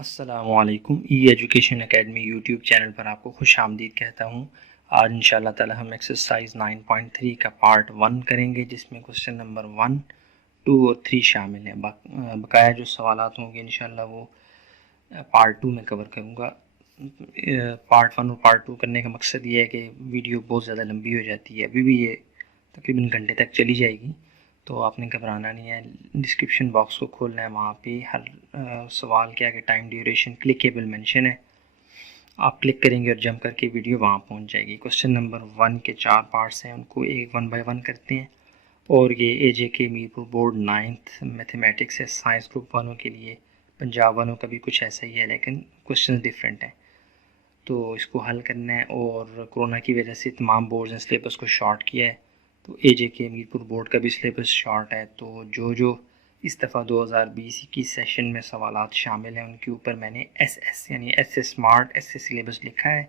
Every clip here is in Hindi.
अस्सलामुअलैकुम। ई एजुकेशन एकेडमी यूट्यूब चैनल पर आपको खुश आमदीद कहता हूँ। आज इंशाल्लाह ताला हम एक्सरसाइज 9.3 का पार्ट 1 करेंगे, जिसमें क्वेश्चन नंबर 1, 2 और 3 शामिल हैं। बकाया जो सवालात होंगे इंशाल्लाह वो पार्ट 2 में कवर करूँगा। पार्ट 1 और पार्ट 2 करने का मकसद ये है कि वीडियो बहुत ज़्यादा लंबी हो जाती है। अभी भी ये तकरीबन घंटे तक चली जाएगी, तो आपने घबराना नहीं है। डिस्क्रिप्शन बॉक्स को खोलना है, वहाँ पे हर सवाल के आगे टाइम ड्यूरेशन क्लिकेबल मेंशन है। आप क्लिक करेंगे और जंप करके वीडियो वहाँ पहुँच जाएगी। क्वेश्चन नंबर 1 के 4 पार्ट्स हैं, उनको एक 1 बाय 1 करते हैं। और ये AJK Mirpur board 9th mathematics है। साइंस ग्रुप वालों के लिए, पंजाब वालों का भी कुछ ऐसा ही है, लेकिन क्वेश्चन डिफरेंट हैं। तो इसको हल करना है। और कोरोना की वजह से तमाम बोर्ड्स ने सिलेबस को शॉर्ट किया है, तो AJK मीरपुर बोर्ड का भी सिलेबस शॉर्ट है। तो जो इस दफ़ा 2020-21 सेशन में सवालात शामिल हैं, उनके ऊपर मैंने SS यानी SS स्मार्ट SS सिलेबस लिखा है।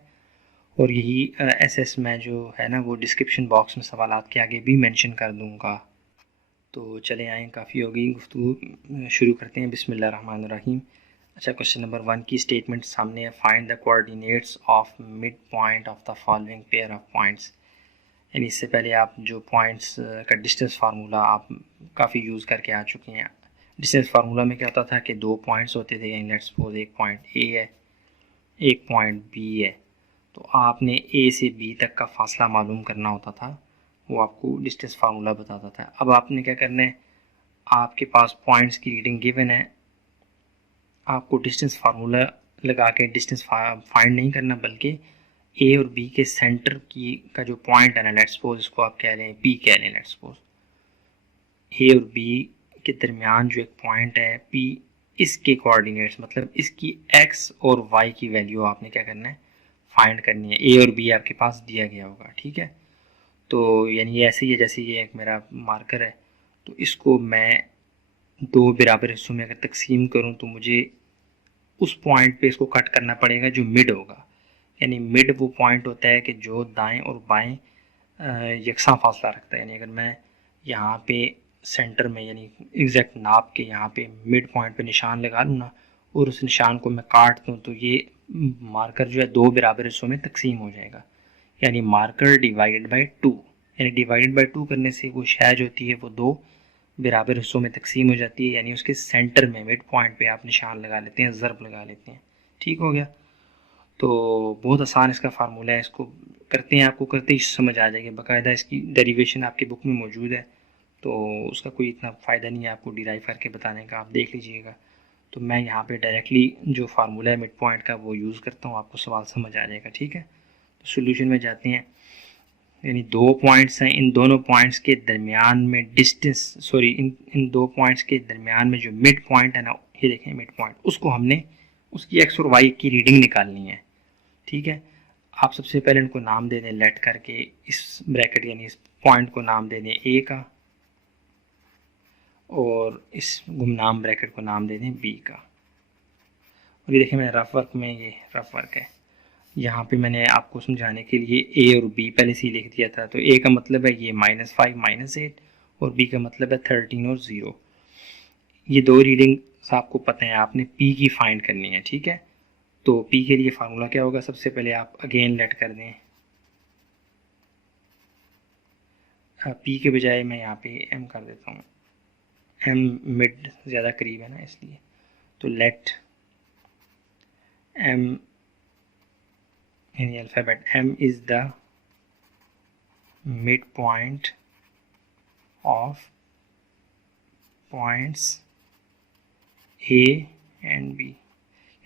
और यही SS में जो है ना, वो डिस्क्रिप्शन बॉक्स में सवालात के आगे भी मेंशन कर दूँगा। तो चले आएँ, काफ़ी होगी गुफ्तगू, शुरू करते हैं। बिस्मिल्लाहिर्रहमानिर्रहीम। अच्छा, क्वेश्चन नंबर 1 की स्टेटमेंट सामने है। Find the coordinates of mid point of the following pair of points. यानी इससे पहले आप जो पॉइंट्स का डिस्टेंस फार्मूला आप काफ़ी यूज़ करके आ चुके हैं। डिस्टेंस फार्मूला में क्या होता था कि 2 पॉइंट्स होते थे, यानी लेट्स सपोज एक पॉइंट A है, एक पॉइंट B है। तो आपने A से B तक का फासला मालूम करना होता था, वो आपको डिस्टेंस फार्मूला बताता था। अब आपने क्या करना है, आपके पास पॉइंट्स की रीडिंग गिवन है, आपको डिस्टेंस फार्मूला लगा के डिस्टेंस फाइंड नहीं करना, बल्कि ए और बी के सेंटर की का जो पॉइंट है ना, लेट्स सपोज इसको आप कह लें पी कह लें। लेट्स सपोज ए और बी के दरमियान जो एक पॉइंट है पी, इसके कोऑर्डिनेट्स मतलब इसकी एक्स और वाई की वैल्यू आपने क्या करना है, फाइंड करनी है। ए और बी आपके पास दिया गया होगा, ठीक है। तो यानी ऐसे ही है जैसे ये एक मेरा मार्कर है, तो इसको मैं 2 बराबर हिस्सों में अगर तकसीम करूँ तो मुझे उस पॉइंट पे इसको कट करना पड़ेगा जो मिड होगा। यानी मिड वो पॉइंट होता है कि जो दाएं और बाएं यकसा फासला रखता है। यानी अगर मैं यहाँ पे सेंटर में यानी एग्जैक्ट नाप के यहाँ पे मिड पॉइंट पे निशान लगा लूँ ना, और उस निशान को मैं काट दूँ, तो ये मार्कर जो है 2 बराबर हिस्सों में तकसीम हो जाएगा। यानी मार्कर डिवाइडेड बाई 2, यानी डिवाइडेड बाई 2 करने से वो शय जो होती है वो 2 बराबर हिस्सों में तकसीम हो जाती है। यानी उसके सेंटर में मिड पॉइंट पे आप निशान लगा लेते हैं, ज़रब लगा लेते हैं। ठीक हो गया। तो बहुत आसान इसका फार्मूला है, इसको करते हैं, आपको करते ही समझ आ जाएगी। बाकायदा इसकी डेरिवेशन आपकी बुक में मौजूद है, तो उसका कोई इतना फ़ायदा नहीं है आपको डिराइव करके बताने का, आप देख लीजिएगा। तो मैं यहाँ पे डायरेक्टली जो फार्मूला है मिड पॉइंट का वो यूज़ करता हूँ, आपको सवाल समझ आ जाएगा, ठीक है। तो सोल्यूशन में जाते हैं। यानी 2 पॉइंट्स हैं, इन दोनों पॉइंट्स के दरमियान में डिस्टेंस, इन 2 पॉइंट्स के दरमियान में जो मिड पॉइंट है ना, ये देखें मिड पॉइंट, उसको हमने उसकी एक्स और वाई की रीडिंग निकालनी है, ठीक है। आप सबसे पहले इनको नाम दे दें लेट करके, इस ब्रैकेट यानी इस पॉइंट को नाम दे दें ए का, और इस गुमनाम ब्रैकेट को नाम दे दें बी का। और ये देखें मैंने रफ वर्क में, ये रफ वर्क है, यहाँ पे मैंने आपको समझाने के लिए ए और बी पहले से ही लिख दिया था। तो ए का मतलब है ये -5 -8, और बी का मतलब है 13 और 0। ये 2 रीडिंग आपको पता है, आपने पी की फाइंड करनी है, ठीक है। तो पी के लिए फार्मूला क्या होगा, सबसे पहले आप अगेन लेट कर दें, पी के बजाय मैं यहाँ पे एम कर देता हूँ, एम मिड ज़्यादा करीब है ना इसलिए। तो let M in alphabet, M is the mid point of points A and B.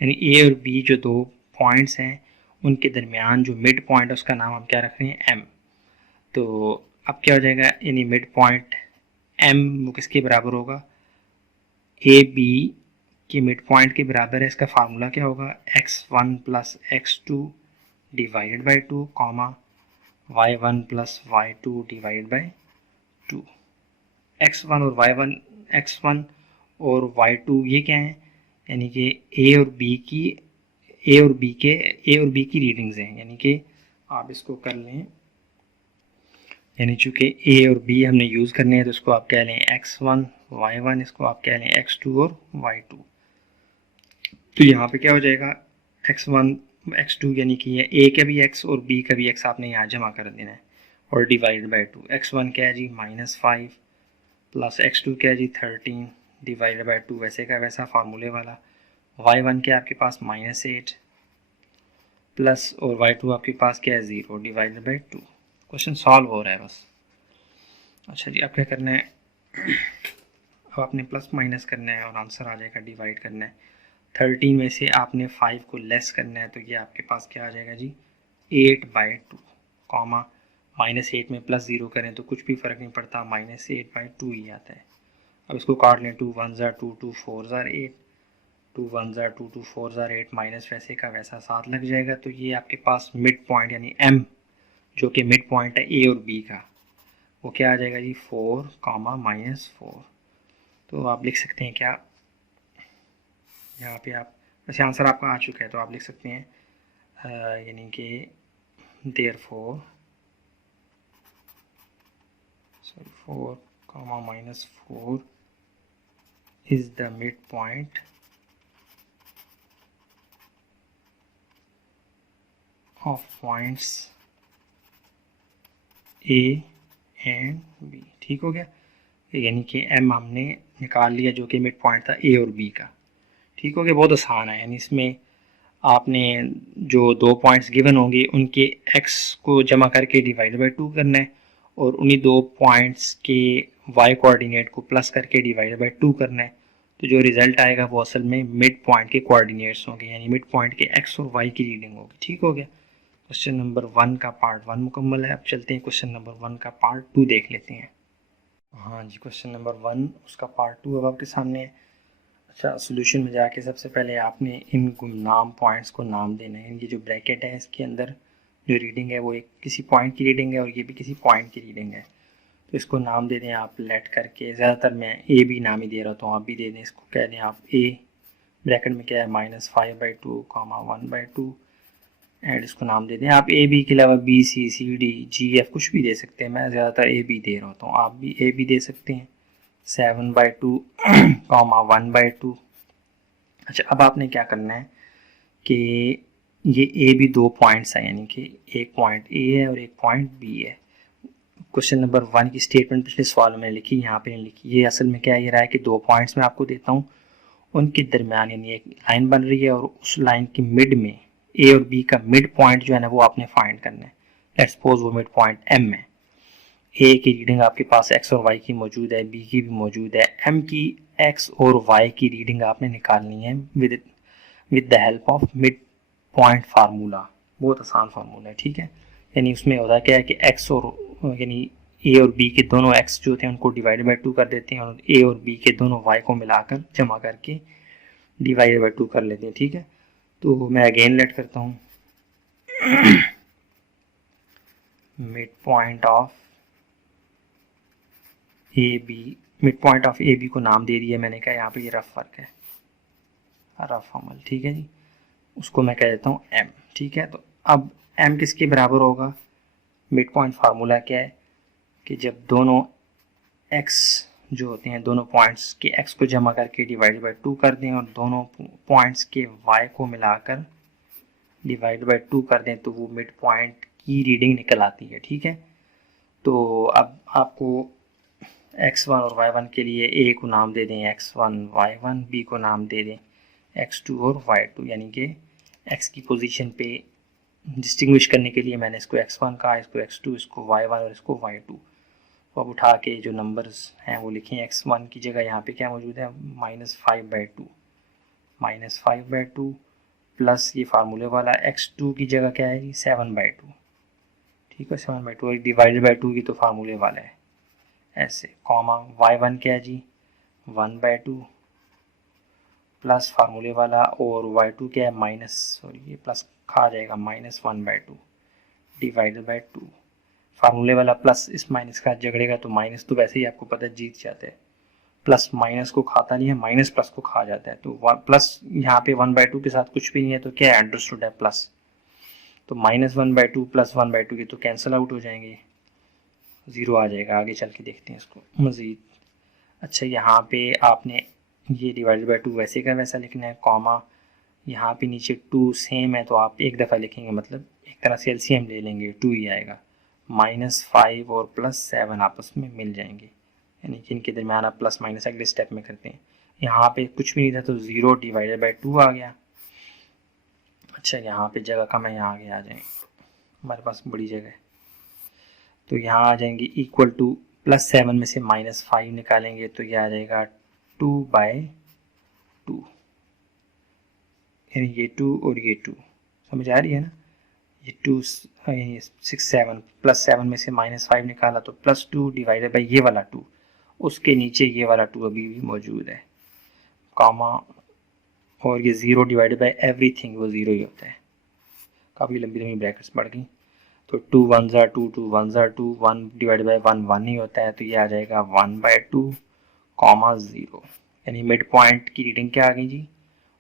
यानी ए और बी जो 2 पॉइंट्स हैं उनके दरमियान जो मिड पॉइंट है उसका नाम हम क्या रख रहे हैं, एम। तो अब क्या हो जाएगा, यानी मिड पॉइंट एम वो किसके बराबर होगा, ए बी के मिड पॉइंट के बराबर है। इसका फार्मूला क्या होगा, x1 plus x2 divided by 2 comma y1 plus y2 divided by 2। x1 और y1, x1 और y2 ये क्या है, यानी कि ए और बी की रीडिंग्स हैं। यानी कि आप इसको कर लें, यानी चूँकि ए और बी हमने यूज़ करने हैं, तो इसको आप कह लें x1 y1, इसको आप कह लें x2 और y2। तो यहाँ पे क्या हो जाएगा, x1 x2 यानी कि ये a का भी x और b का भी x आपने यहाँ जमा कर देना है और डिवाइड बाई 2। x1 क्या है जी -5 प्लस x2 क्या है जी 13 डिवाइड बाई 2, वैसे का वैसा फार्मूले वाला। y1 क्या आपके पास -8 प्लस और y2 आपके पास क्या है 0 डिवाइड बाई 2। क्वेश्चन सॉल्व हो रहा है बस। अच्छा जी, अब क्या करना है, अब आपने प्लस माइनस करना है और आंसर आ जाएगा, डिवाइड करना है। 13 में से आपने 5 को लेस करना है, तो ये आपके पास क्या आ जाएगा जी 8/2 कॉमा -8 में +0 करें तो कुछ भी फ़र्क नहीं पड़ता, -8/2 ही आता है। अब इसको काट लें, 2 1 ज़ा 2, 2 4 ज़ा 8, 2 1 ज़ा 2, 2 4 ज़ा 8, माइनस वैसे का वैसा 7 लग जाएगा। तो ये आपके पास मिड पॉइंट यानी M जो कि मिड पॉइंट है A और B का, वो क्या आ जाएगा जी 4, -4। तो आप लिख सकते हैं क्या, यहाँ पे आप वैसे आंसर आपका आ चुका है तो आप लिख सकते हैं यानी कि therefore 4, -4 is the midpoint of points A and B। ठीक हो गया, यानी कि M हमने निकाल लिया जो कि मिड पॉइंट था A और B का। ठीक हो गया, बहुत आसान है। यानी इसमें आपने जो 2 पॉइंट्स गिवन होंगे उनके x को जमा करके डिवाइड बाई 2 करना है और उन्हीं 2 पॉइंट्स के y कोऑर्डिनेट को प्लस करके डिवाइड बाई 2 करना है। तो जो रिजल्ट आएगा वो असल में मिड पॉइंट के कोऑर्डिनेट्स होंगे, यानी मिड पॉइंट के x और y की रीडिंग होगी। ठीक हो गया, क्वेश्चन नंबर 1 का पार्ट 1 मुकम्मल है। अब चलते हैं क्वेश्चन नंबर 1 का पार्ट 2 देख लेते हैं। हाँ जी, क्वेश्चन नंबर 1 उसका पार्ट 2 अब आपके सामने है। अच्छा, सोल्यूशन में जाके सबसे पहले आपने इन गुमनाम पॉइंट्स को नाम देना है। ये जो ब्रैकेट है इसके अंदर जो रीडिंग है वो एक किसी पॉइंट की रीडिंग है और ये भी किसी पॉइंट की रीडिंग है, तो इसको नाम दे दें आप लेट करके। ज़्यादातर मैं ए बी नाम ही दे रहा हूँ, आप भी दे दें। इसको कह दें आप ए, ब्रैकेट में क्या है -5/2, 1/2 एंड इसको नाम दे दें आप ए बी के अलावा B C C D G F कुछ भी दे सकते हैं। मैं ज़्यादातर ए बी दे रहा होता हूँ, आप भी ए बी दे सकते हैं। 7/2 1/2। अच्छा, अब आपने क्या करना है कि ये ए भी 2 पॉइंट्स हैं, यानी कि एक पॉइंट ए है और एक पॉइंट बी है। क्वेश्चन नंबर 1 की स्टेटमेंट पिछले सवाल में लिखी, यहाँ पे नहीं लिखी। ये असल में क्या ये रहा है कि 2 पॉइंट्स मैं आपको देता हूँ, उनके दरमियान यानी एक लाइन बन रही है और उस लाइन की मिड में ए और बी का मिड पॉइंट जो है ना वो आपने फाइंड करना है। लेट्स सपोज वो मिड पॉइंट एम है। ए की रीडिंग आपके पास एक्स और वाई की मौजूद है, बी की भी मौजूद है। एम की एक्स और वाई की रीडिंग आपने निकालनी है with the help of mid point formula. बहुत आसान फार्मूला है, ठीक है। यानी उसमें होता क्या है कि एक्स और यानी ए और बी के दोनों एक्स जो थे उनको डिवाइड बाई 2 कर देते हैं और ए और बी के दोनों वाई को मिलाकर जमा करके डिवाइड बाई 2 कर लेते हैं, ठीक है। तो मैं अगेन लेट करता हूँ mid point of A B, mid point of A B को नाम दे दिया मैंने, कहा यहाँ पे ये रफ फर्क है, रफ अमल, ठीक है जी। उसको मैं कह देता हूँ एम, ठीक है। तो अब एम किसके बराबर होगा, मिड पॉइंट फार्मूला क्या है कि जब दोनों एक्स जो होते हैं दोनों पॉइंट्स के एक्स को जमा करके डिवाइड बाई 2 कर दें और दोनों पॉइंट्स के वाई को मिलाकर डिवाइड बाई 2 कर दें तो वो मिड पॉइंट की रीडिंग निकल आती है, ठीक है। तो अब आपको x1 और y1 के लिए a को नाम दे दें x1 y1, b को नाम दे दें x2 और y2, यानी कि x की पोजीशन पे डिस्टिंग्विश करने के लिए मैंने इसको x1 कहा, इसको x2, इसको y1 और इसको y2। तो अब उठा के जो नंबर्स हैं वो लिखें। x1 की जगह यहाँ पे क्या मौजूद है -5/2, -5/2 प्लस ये फार्मूले वाला x2 की जगह क्या है 7/2, ठीक है। 7/2 और डिवाइडेड बाई 2 की तो फार्मूले वाला है ऐसे, कॉमा y1 क्या है जी 1/2 प्लस फार्मूले वाला और y2 क्या है माइनस, सॉरी ये प्लस खा जाएगा -1/2 डिवाइडेड बाई 2। फार्मूले वाला प्लस इस माइनस का झगड़ेगा तो माइनस तो वैसे ही आपको पता जीत जाता है, प्लस माइनस को खाता नहीं है, माइनस प्लस को खा जाता है। तो प्लस यहाँ पे 1/2 के साथ कुछ भी नहीं है तो क्या अंडरस्टूड है प्लस, तो -1/2 प्लस 1/2 ये तो कैंसिल आउट हो जाएंगे, 0 आ जाएगा। आगे चल के देखते हैं इसको मज़ीद। अच्छा, यहाँ पे आपने ये डिवाइडेड बाई 2 वैसे का वैसा लिखना है, कॉमा यहाँ पे नीचे 2 सेम है तो आप एक दफ़ा लिखेंगे, मतलब एक तरह से एलसीएम ले लेंगे, 2 ही आएगा। -5 और +7 आपस में मिल जाएंगे, यानी कि इनके दरमियान आप प्लस माइनस अगले स्टेप में करते हैं। यहाँ पे कुछ भी नहीं था तो 0 डिवाइडेड बाई 2 आ गया। अच्छा, यहाँ पे जगह कम है, यहाँ आगे आ जाएंगे, हमारे पास बड़ी जगह है, तो यहाँ आ जाएंगे इक्वल टू +7 में से -5 निकालेंगे तो ये आ जाएगा 2/2, यानी ये 2 और ये 2, समझ आ रही है ना। ये 2 6 7 +7 में से -5 निकाला तो +2 डिवाइडेड बाई ये वाला 2, उसके नीचे ये वाला 2 अभी भी मौजूद है, कॉमा, और ये 0 डिवाइडेड बाई एवरीथिंग, वो 0 ही होता है। काफ़ी लंबी लंबी ब्रैकेट्स बढ़ गई, तो 2 1s are 2, 2 1s are 2, 1 divided by 1 1 ही होता है, तो ये आ जाएगा 1/2, 0, यानी मिड पॉइंट की रीडिंग क्या आ गई जी,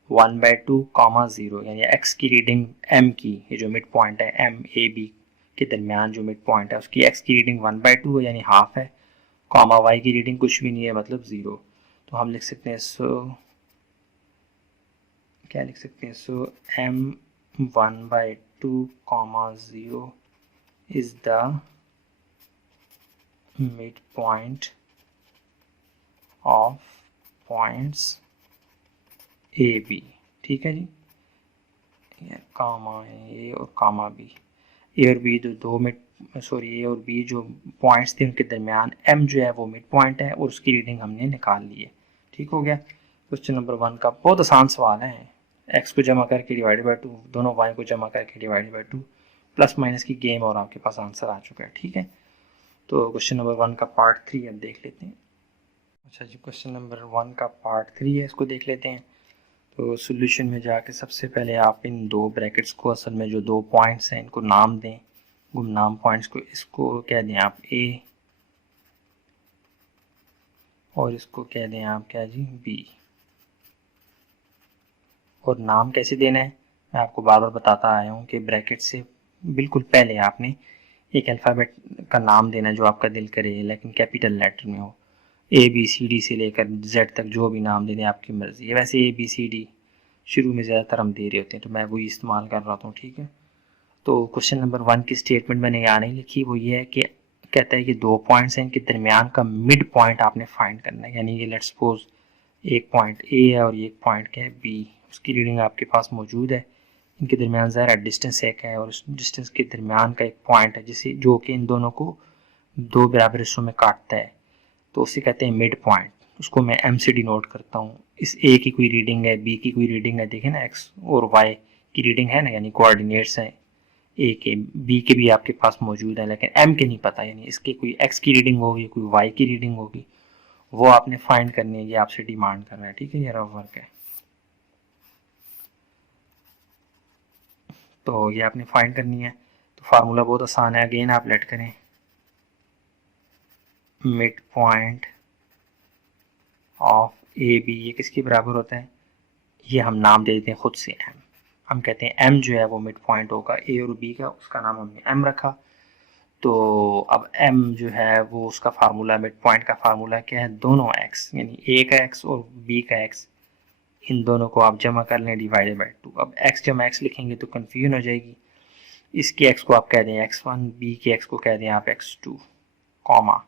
1/2, 0, यानी x की रीडिंग m की, ये जो मिड पॉइंट है m a b के दरमियान जो मिड पॉइंट है उसकी x की रीडिंग 1/2 है, यानी हाफ है, कॉमा y की रीडिंग कुछ भी नहीं है, मतलब 0। तो हम लिख सकते हैं क्या लिख सकते हैं, m 1/2, 0 is the midpoint of points a b, ठीक है जी, कामा ए और कामा बी, ए और बी दो मिड ए और बी जो पॉइंट्स थे उनके दरमियान m जो है वो मिड पॉइंट है और उसकी रीडिंग हमने निकाल ली है। ठीक हो गया। क्वेश्चन नंबर 1 का बहुत आसान सवाल है, x को जमा करके डिवाइडेड बाई 2, दोनों y को जमा करके डिवाइडेड बाई 2, प्लस माइनस की गेम और आपके पास आंसर आ चुका है। ठीक है, तो क्वेश्चन नंबर 1 का पार्ट 3 अब देख लेते हैं। अच्छा जी, क्वेश्चन नंबर 1 का पार्ट 3 है, इसको देख लेते हैं। तो सॉल्यूशन में जाके सबसे पहले आप इन दो ब्रैकेट्स को, असल में जो दो पॉइंट्स हैं इनको नाम दें, गुमनाम पॉइंट्स को, इसको कह दें आप a और इसको कह दें आप क्या जी b। और नाम कैसे देना है मैं आपको बार बार बताता आया हूँ कि ब्रैकेट से बिल्कुल पहले आपने एक अल्फ़ाबेट का नाम देना है जो आपका दिल करे, लेकिन कैपिटल लेटर में हो, ABCD से लेकर Z तक जो भी नाम दे दें आपकी मर्ज़ी है। वैसे ABCD शुरू में ज़्यादातर हम दे रहे होते हैं तो मैं वही इस्तेमाल कर रहा हूँ। ठीक है, तो क्वेश्चन नंबर 1 की स्टेटमेंट मैंने यहाँ नहीं लिखी, वो ये है कि कहता है कि दो पॉइंट्स हैं, इनके दरमियान का मिड पॉइंट आपने फाइंड करना है, यानी कि लेट्स सपोज एक पॉइंट A है और एक पॉइंट क्या है B, उसकी रीडिंग आपके पास मौजूद है, इनके दरमियान ज़ाहिर डिस्टेंस एक है और उस डिस्टेंस के दरमियान का एक पॉइंट है जिसे जो कि इन दोनों को दो बराबर हिस्सों में काटता है, तो उसे कहते हैं मिड पॉइंट। उसको मैं M से डिनोट करता हूँ। इस A की कोई रीडिंग है, B की कोई रीडिंग है, देखें ना X और Y की रीडिंग है ना, यानी कोऑर्डिनेट्स हैं, A के B के भी आपके पास मौजूद है, लेकिन M के नहीं पता, यानी इसके कोई X की रीडिंग होगी, कोई Y की रीडिंग होगी, वो आपने फाइंड करनी है, ये आपसे डिमांड कर रहा है। ठीक है, ये रफ वर्क है, तो ये आपने फाइंड करनी है। तो फार्मूला बहुत आसान है, अगेन आप लेट करें, mid point of A B, ये किसके बराबर होता है, ये हम नाम दे देते हैं खुद से m, हम कहते हैं m जो है वो मिड पॉइंट होगा a और b का, उसका नाम हमने m रखा। तो अब m जो है वो उसका फार्मूला, मिड पॉइंट का फार्मूला क्या है, दोनों x, यानी a का x और b का x, इन दोनों को आप जमा कर लें डिवाइडेड बाई 2। अब x जमा x लिखेंगे तो कन्फ्यूजन हो जाएगी, इसके x को आप कह दें x1, b के x को कह दें आप x2, comma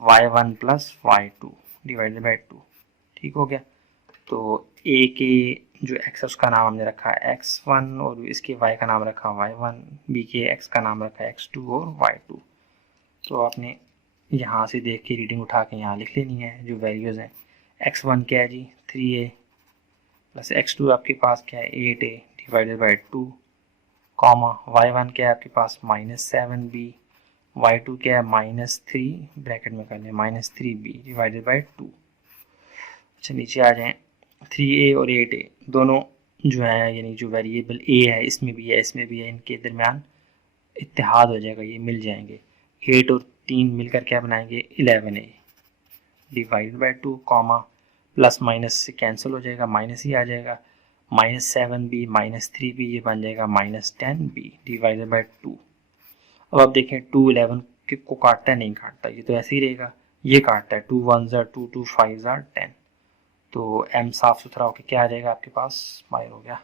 y1 plus y2 divided by 2। ठीक हो गया। तो a के जो x है उसका नाम हमने रखा है x1 और इसके y का नाम रखा y1, b के x का नाम रखा है x2 और y2। तो आपने यहाँ से देख के रीडिंग उठा के यहाँ लिख लेनी है जो वैल्यूज़ हैं। x1 क्या है जी 3a प्लस x2 आपके पास क्या है 8a divided by 2, comma y1 क्या है आपके पास -7b, y2 क्या है -3 ब्रैकेट में कर लें -3b डिवाइडेड बाई 2। अच्छा, नीचे आ जाएं, 3a और 8a दोनों जो है, यानी जो वेरिएबल a है इसमें भी है इसमें भी है, इनके दरमियान इत्तेहाद हो जाएगा, ये मिल जाएंगे। 8 और 3 मिलकर क्या बनाएंगे 11a divided by 2, comma plus minus से कैंसिल हो जाएगा, माइनस ही आ जाएगा, -7b -3b ये बन जाएगा -10b डिवाइडेड बाई 2। अब आप देखें 2 11 को काटता है, नहीं काटता, ये तो ऐसे ही रहेगा, ये काटता है, 2 1s are 2, 2 5s are 10। तो m साफ सुथरा होकर क्या आ जाएगा आपके पास, बाहर हो गया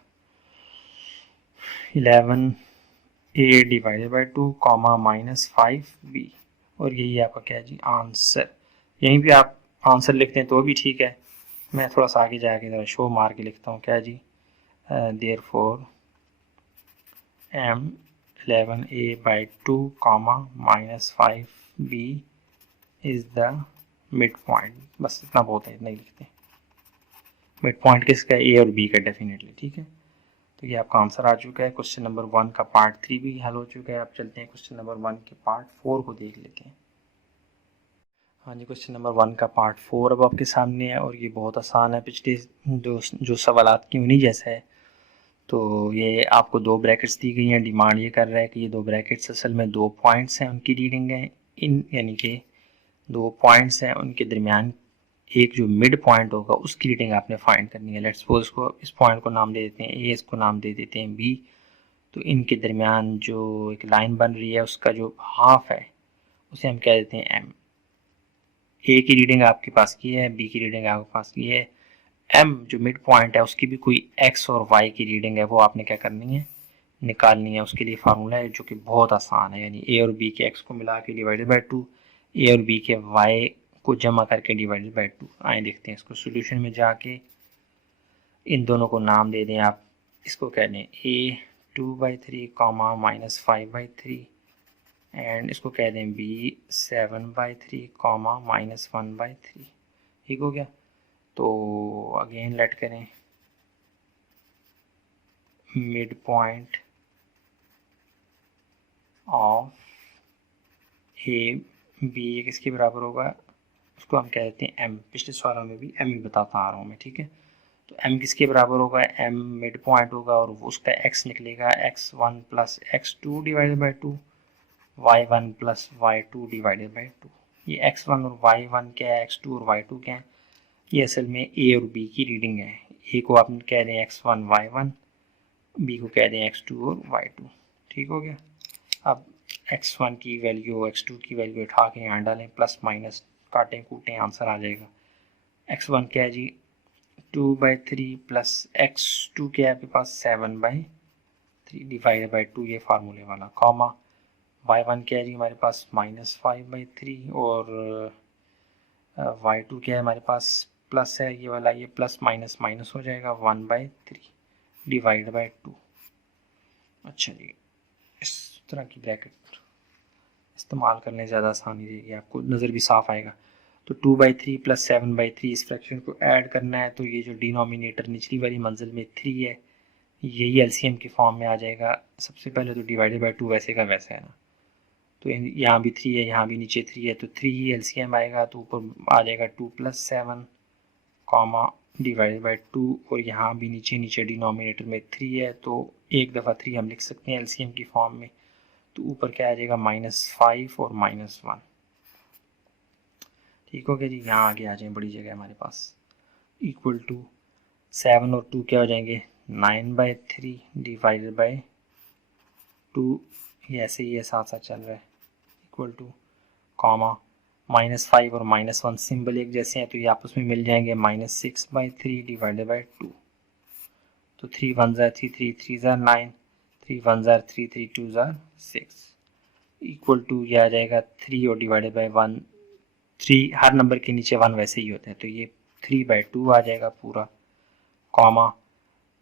11a divided by 2 comma -5b, और यही आपका क्या है जी आंसर। यहीं पे आप आंसर लिखते हैं तो भी ठीक है, मैं थोड़ा सा आगे जाके ज़रा शो मार के लिखता हूँ क्या जी, therefore m11a by 2 comma -5b is the mid point. बस इतना बहुत है, इतना ही लिखते हैं। मिड पॉइंट किसका, ए और बी का डेफिनेटली, ठीक है। तो ये आपका आंसर आ चुका है। क्वेश्चन नंबर 1 का पार्ट 3 भी हल हो चुका है। आप चलते हैं क्वेश्चन नंबर 1 के पार्ट 4 को देख लेते हैं। हाँ जी, क्वेश्चन नंबर 1 का पार्ट 4 अब आपके सामने है, और ये बहुत आसान है, पिछले जो सवालात की उन्हीं जैसा है। तो ये आपको 2 ब्रैकेट्स दी गई हैं, डिमांड ये कर रहा है कि ये 2 ब्रैकेट्स असल में 2 पॉइंट्स हैं, उनकी रीडिंग है यानी कि 2 पॉइंट्स हैं, उनके दरमियान एक जो मिड पॉइंट होगा उसकी रीडिंग आपने फाइंड करनी है। लेट्स सपोज को इस पॉइंट को नाम दे देते हैं ए, इसको नाम दे देते हैं बी। तो इनके दरमियान जो एक लाइन बन रही है उसका जो हाफ है उसे हम कह देते हैं एम। ए की रीडिंग आपके पास की है, बी की रीडिंग आपके पास की है, एम जो मिड पॉइंट है उसकी भी कोई एक्स और वाई की रीडिंग है, वो आपने क्या करनी है, निकालनी है। उसके लिए फार्मूला है जो कि बहुत आसान है, यानी ए और बी के एक्स को मिला के डिवाइडेड बाई 2, ए और बी के वाई को जमा करके डिवाइडेड बाई 2। आए देखते हैं इसको सोल्यूशन में जाके, इन दोनों को नाम दे दें आप, इसको कह दें ए 2/3 कॉमा -5/3, एंड इसको कह दें बी 7/3 कॉमा -1/3। ठीक हो गया। तो अगेन लेट करें, mid point of A B ये किसके बराबर होगा, उसको हम कह देते हैं एम। पिछले सवालों में भी एम ही बताता आ रहा हूँ मैं, ठीक है। तो एम किसके बराबर होगा, एम मिड पॉइंट होगा और उसका एक्स निकलेगा x1 plus x2 divided by 2, y1 plus y2 divided by 2। ये x1 और y1 क्या है, x2 और y2 क्या है, ये असल में ए और बी की रीडिंग है। ए को आप कह दें x1 y1, बी को कह दें x2 और y2। ठीक हो गया। अब x1 की वैल्यू x2 की वैल्यू उठा के यहाँ डालें, प्लस माइनस काटें कूटें आंसर आ जाएगा। x1 क्या है जी 2/3 प्लस x2 क्या है आपके पास 7/3 डिवाइडेड बाई 2, ये फार्मूले वाला, कॉमा y1 क्या है जी हमारे पास -5/3 और y2 क्या है हमारे पास प्लस है ये वाला, ये प्लस माइनस माइनस हो जाएगा 1/3 डिवाइड बाई 2। अच्छा जी, इस तरह की ब्रैकेट इस्तेमाल करने ज़्यादा आसानी रहेगी, आपको नज़र भी साफ आएगा। तो 2/3 प्लस 7/3 इस फ्रैक्शन को ऐड करना है, तो ये जो डिनोमिनेटर निचली वाली मंजिल में 3 है, यही एलसीएम की फॉर्म में आ जाएगा। सबसे पहले तो डिवाइडेड बाई 2 वैसे का वैसा है ना, तो यहाँ भी 3 है, यहाँ भी नीचे 3 है, तो 3 ही एलसीएम आएगा, तो ऊपर आ जाएगा 2 + 7 कॉमा डिवाइडेड बाई 2, और यहाँ भी नीचे नीचे डिनोमिनेटर में 3 है, तो एक दफ़ा 3 हम लिख सकते हैं एलसीएम की फॉर्म में। तो ऊपर क्या आ जाएगा -5 और -1। ठीक हो गया जी। यहाँ आगे आ जाए, बड़ी जगह हमारे पास, इक्वल टू 7 और 2 क्या हो जाएंगे 9/3 डिवाइडेड बाई 2, ये ऐसे ही है साथ साथ चल रहा है, इक्वल टू कॉमा -5 और -1 सिंबल एक जैसे हैं, तो ये आपस में मिल जाएंगे -6/3 डिवाइडेड बाई 2। तो 3 1 ज़ा 3, 3 3 ज़ा 9, 3 1 ज़ा 3, 3 2 ज़ा 6, इक्वल टू ये आ जाएगा 3 और डिवाइडेड बाई 1। 3 हर नंबर के नीचे 1 वैसे ही होता है, तो ये 3/2 आ जाएगा पूरा, कॉमा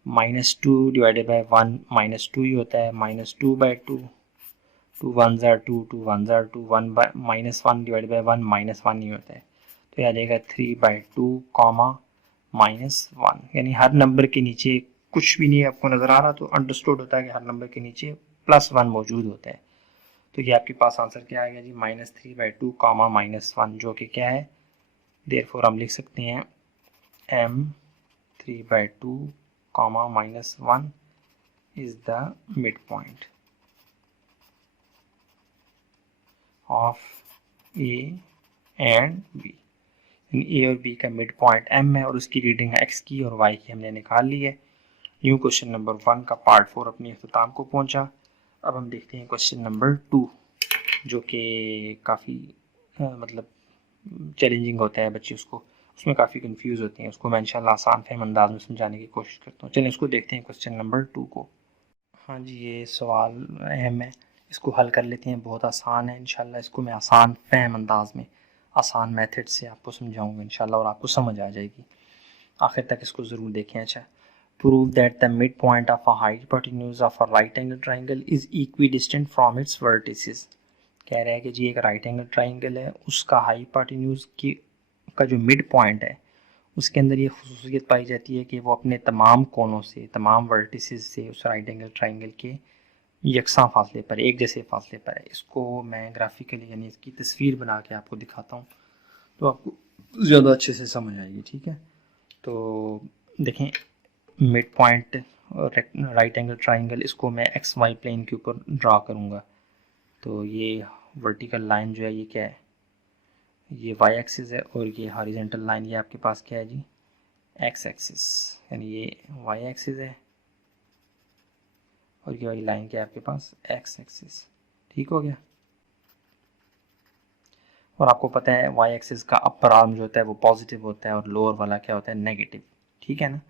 -2 डिवाइडेड बाई 1 -2 ही होता है, -2/2, 2 1 ज़ा 2, 2 1 ज़ा 2, 1 डिवाइडेड बाई 1 -1 ही होता है, तो ये आ जाएगा 3/2 कॉमा -1। यानी हर नंबर के नीचे कुछ भी नहीं आपको नज़र आ रहा तो अंडरस्टूड होता है कि हर नंबर के नीचे +1 मौजूद होता है। तो ये आपके पास आंसर क्या आएगा जी -3/2 कॉमा -1, जो कि क्या है, देयरफॉर हम लिख सकते हैं m 3/2 comma -1 is the mid point of A and B. A और बी का मिड पॉइंट m है और उसकी रीडिंग x की और y की हमने निकाल ली है। यूँ क्वेश्चन नंबर 1 का पार्ट 4 अपने अख्ताम को पहुंचा। अब हम देखते हैं क्वेश्चन नंबर 2, जो कि काफ़ी मतलब चैलेंजिंग होता है, बच्चे उसमें काफ़ी कंफ्यूज होते हैं। उसको मैं इंशाल्लाह आसान फहम अंदाज में समझाने की कोशिश करता हूँ। चलिए इसको देखते हैं क्वेश्चन नंबर 2 को। हाँ जी, ये सवाल अहम है, इसको हल कर लेते हैं। बहुत आसान है, इंशाल्लाह इसको मैं आसान फ़हम अंदाज में आसान मेथड से आपको समझाऊंगा इंशाल्लाह, और आपको समझ आ जाएगी। आखिर तक इसको ज़रूर देखें। अच्छा, prove that the mid point of a hypotenuse of a right angle triangle is equi distant from its vertices. कह रहा है कि जी एक राइट एंगल ट्राइंगल है, उसका हाइपोटेन्यूज की का जो मिड पॉइंट है उसके अंदर ये खसूसियत पाई जाती है कि वो अपने तमाम कोनों से, तमाम वर्टिसेस से उस राइट एंगल ट्राइंगल के यकसा फासले पर, एक जैसे फासले पर है। इसको मैं ग्राफिकली यानी इसकी तस्वीर बना के आपको दिखाता हूँ तो आपको ज़्यादा अच्छे से समझ आएगी। ठीक है, तो देखें mid point right angle triangle, इसको मैं एक्स वाई प्लेन के ऊपर ड्रा करूँगा। तो ये वर्टिकल लाइन जो है ये क्या है, ये वाई एक्सिस है, और ये हॉरिजॉन्टल लाइन ये आपके पास क्या है जी, एक्स एक्सिस, यानी ये वाई एक्सिस है और ये वाली लाइन क्या है आपके पास, एक्स एक्सिस। ठीक हो गया। और आपको पता है वाई एक्सिस का अपर आर्म जो होता है वो पॉजिटिव होता है और लोअर वाला क्या होता है, नेगेटिव। ठीक है ना,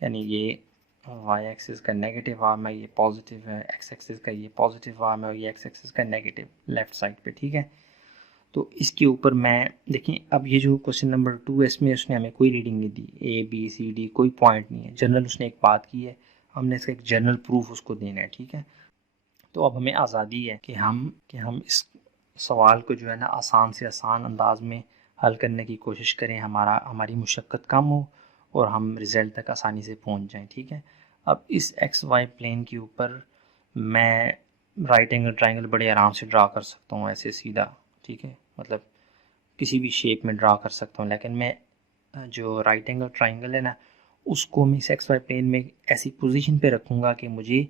यानी ये वाई एक्सिस का नेगेटिव आर्म है, ये पॉजिटिव है, एक्स एक्सिस का ये पॉजिटिव आर्म है और ये एक्स एक्सिस का नेगेटिव लेफ्ट साइड पे। ठीक है, तो इसके ऊपर मैं देखें, अब ये जो क्वेश्चन नंबर 2 है इसमें उसने हमें कोई रीडिंग नहीं दी, ए बी सी डी कोई पॉइंट नहीं है, जनरल उसने एक बात की है, हमने इसका एक जनरल प्रूफ उसको देना है। ठीक है, तो अब हमें आज़ादी है कि हम इस सवाल को जो है ना आसान से आसान अंदाज में हल करने की कोशिश करें, हमारी मुशक्क़त कम हो और हम रिज़ल्ट तक आसानी से पहुंच जाएं। ठीक है, अब इस एक्स वाई प्लेन के ऊपर मैं राइट एंगल ट्राइंगल बड़े आराम से ड्रा कर सकता हूँ, ऐसे सीधा। ठीक है, मतलब किसी भी शेप में ड्रा कर सकता हूँ, लेकिन मैं जो राइट एंगल ट्राइंगल है ना उसको मैं इस एक्स वाई प्लेन में ऐसी पोजीशन पे रखूँगा कि मुझे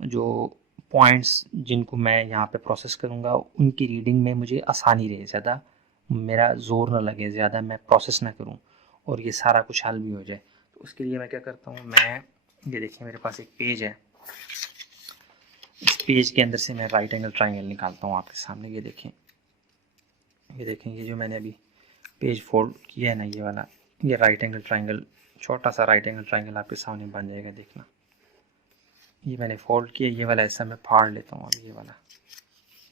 जो पॉइंट्स जिनको मैं यहाँ पे प्रोसेस करूँगा उनकी रीडिंग में मुझे आसानी रहे, ज़्यादा मेरा जोर ना लगे, ज़्यादा मैं प्रोसेस ना करूँ और ये सारा कुछ हल भी हो जाए। तो उसके लिए मैं क्या करता हूँ, मैं ये देखिए मेरे पास एक पेज है, इस पेज के अंदर से मैं राइट एंगल ट्राइंगल निकालता हूँ आपके सामने। ये देखें ये जो मैंने अभी पेज फोल्ड किया है ना, ये वाला, ये राइट एंगल ट्राइंगल, छोटा सा राइट एंगल ट्राइंगल आपके सामने बन जाएगा। देखना, ये मैंने फोल्ड किया, ये वाला ऐसा मैं फाड़ लेता हूँ। अब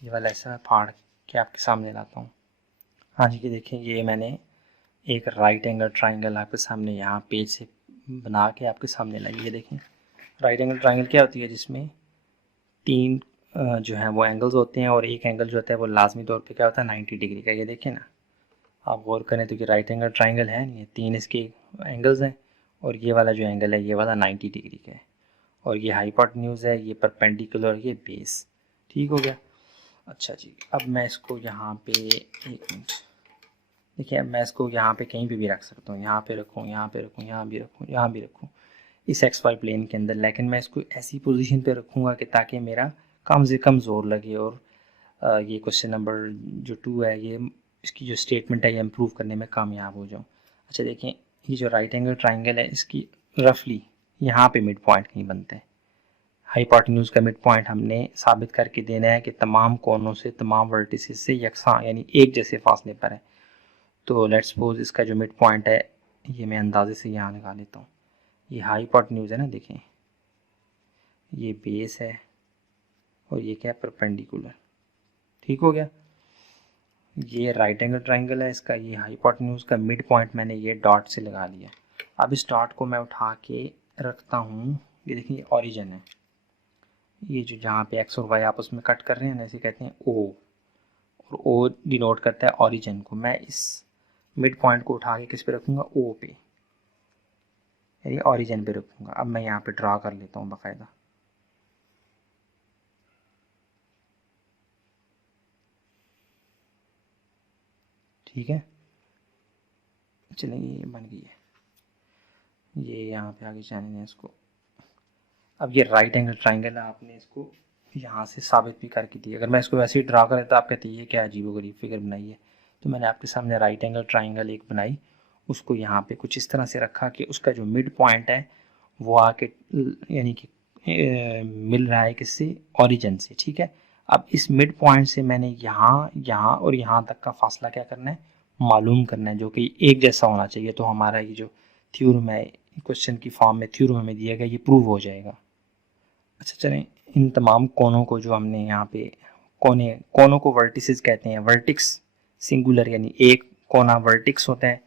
ये वाला ऐसा मैं फाड़ के आपके सामने लाता हूँ। हाँ जी, ये देखें ये मैंने एक राइट एंगल ट्राइंगल आपके सामने यहाँ पेज से बना के आपके सामने लाई। ये देखें राइट एंगल ट्राइंगल क्या होती है, जिसमें 3 जो है वो एंगल्स होते हैं और एक एंगल जो होता है वो लाजमी तौर पे क्या होता है 90 डिग्री का। ये देखें ना, आप गौर करें तो ये राइट एंगल ट्राइंगल है, ये 3 इसके एंगल्स हैं और ये वाला जो एंगल है ये वाला 90 डिग्री का है, और ये हाइपोटेन्यूज है, ये परपेंडिकुलर, ये बेस। ठीक हो गया। अच्छा जी, अब मैं इसको यहाँ पे, एक मिनट, देखिए अब मैं इसको यहाँ पे कहीं पे भी रख सकता हूँ, यहाँ पे रखूँ, यहाँ पे रखूँ, यहाँ भी रखूँ, यहाँ भी रखूँ, इस एक्स वाई प्लेन के अंदर, लेकिन मैं इसको ऐसी पोजीशन पे रखूँगा कि ताकि मेरा कम से कम जोर लगे और ये क्वेश्चन नंबर जो 2 है ये इसकी जो स्टेटमेंट है ये इम्प्रूव करने में कामयाब हो जाऊँ। अच्छा देखें, ये जो राइट एंगल ट्राइंगल है इसकी रफली यहाँ पे मिड पॉइंट कहीं बनते हैं। हाइपोटेन्यूज का मिड पॉइंट हमने साबित करके देना है कि तमाम कोनों से, तमाम वर्टिसेस से यकसा यानी एक जैसे फासले पर है। तो लेट्स सपोज इसका जो मिड पॉइंट है ये मैं अंदाजे से यहाँ लगा लेता हूँ। ये हाइपोटेन्यूज है ना, देखें ये बेस है और ये क्या है, परपेंडिकुलर। ठीक हो गया। ये राइट एंगल ट्राइंगल है, इसका ये हाइपोटेन्यूज का मिड पॉइंट मैंने ये डॉट से लगा लिया। अब इस डॉट को मैं उठा के रखता हूँ, ये देखिए ये ओरिजिन है, ये जो जहाँ पे एक्स और वाई आपस में कट कर रहे हैं ना इसे कहते हैं ओ, और ओ डिनोट करता है ओरिजिन को। मैं इस मिड पॉइंट को उठा के किस पे रखूँगा, ओ पे, यानी ओरिजिन पे रखूँगा। अब मैं यहाँ पे ड्रा कर लेता हूँ बाकायदा। ठीक है, चलिए ये बन गई है, ये यहाँ पे आगे जाने दें इसको। अब ये राइट एंगल ट्राइंगल है, आपने इसको यहाँ से साबित भी करके दी। अगर मैं इसको वैसे ही ड्रा करें तो आप कहते हैं क्या अजीबोगरीब फिगर बनाई है, तो मैंने आपके सामने राइट एंगल ट्राइंगल एक बनाई, उसको यहाँ पे कुछ इस तरह से रखा कि उसका जो मिड पॉइंट है वो आके यानी कि मिल रहा है किससे, ओरिजिन से। ठीक है, अब इस मिड पॉइंट से मैंने यहाँ, यहाँ और यहाँ तक का फासला क्या करना है, मालूम करना है, जो कि एक जैसा होना चाहिए। तो हमारा ये जो थ्योरम है, क्वेश्चन की फॉर्म में थ्योरम हमें दिया गया, ये प्रूव हो जाएगा। अच्छा चलें, इन तमाम कोनों को जो हमने यहाँ पे कोनों को वर्टिसेस कहते हैं। वर्टिक्स सिंगुलर यानी एक कोना वर्टिक्स होता है,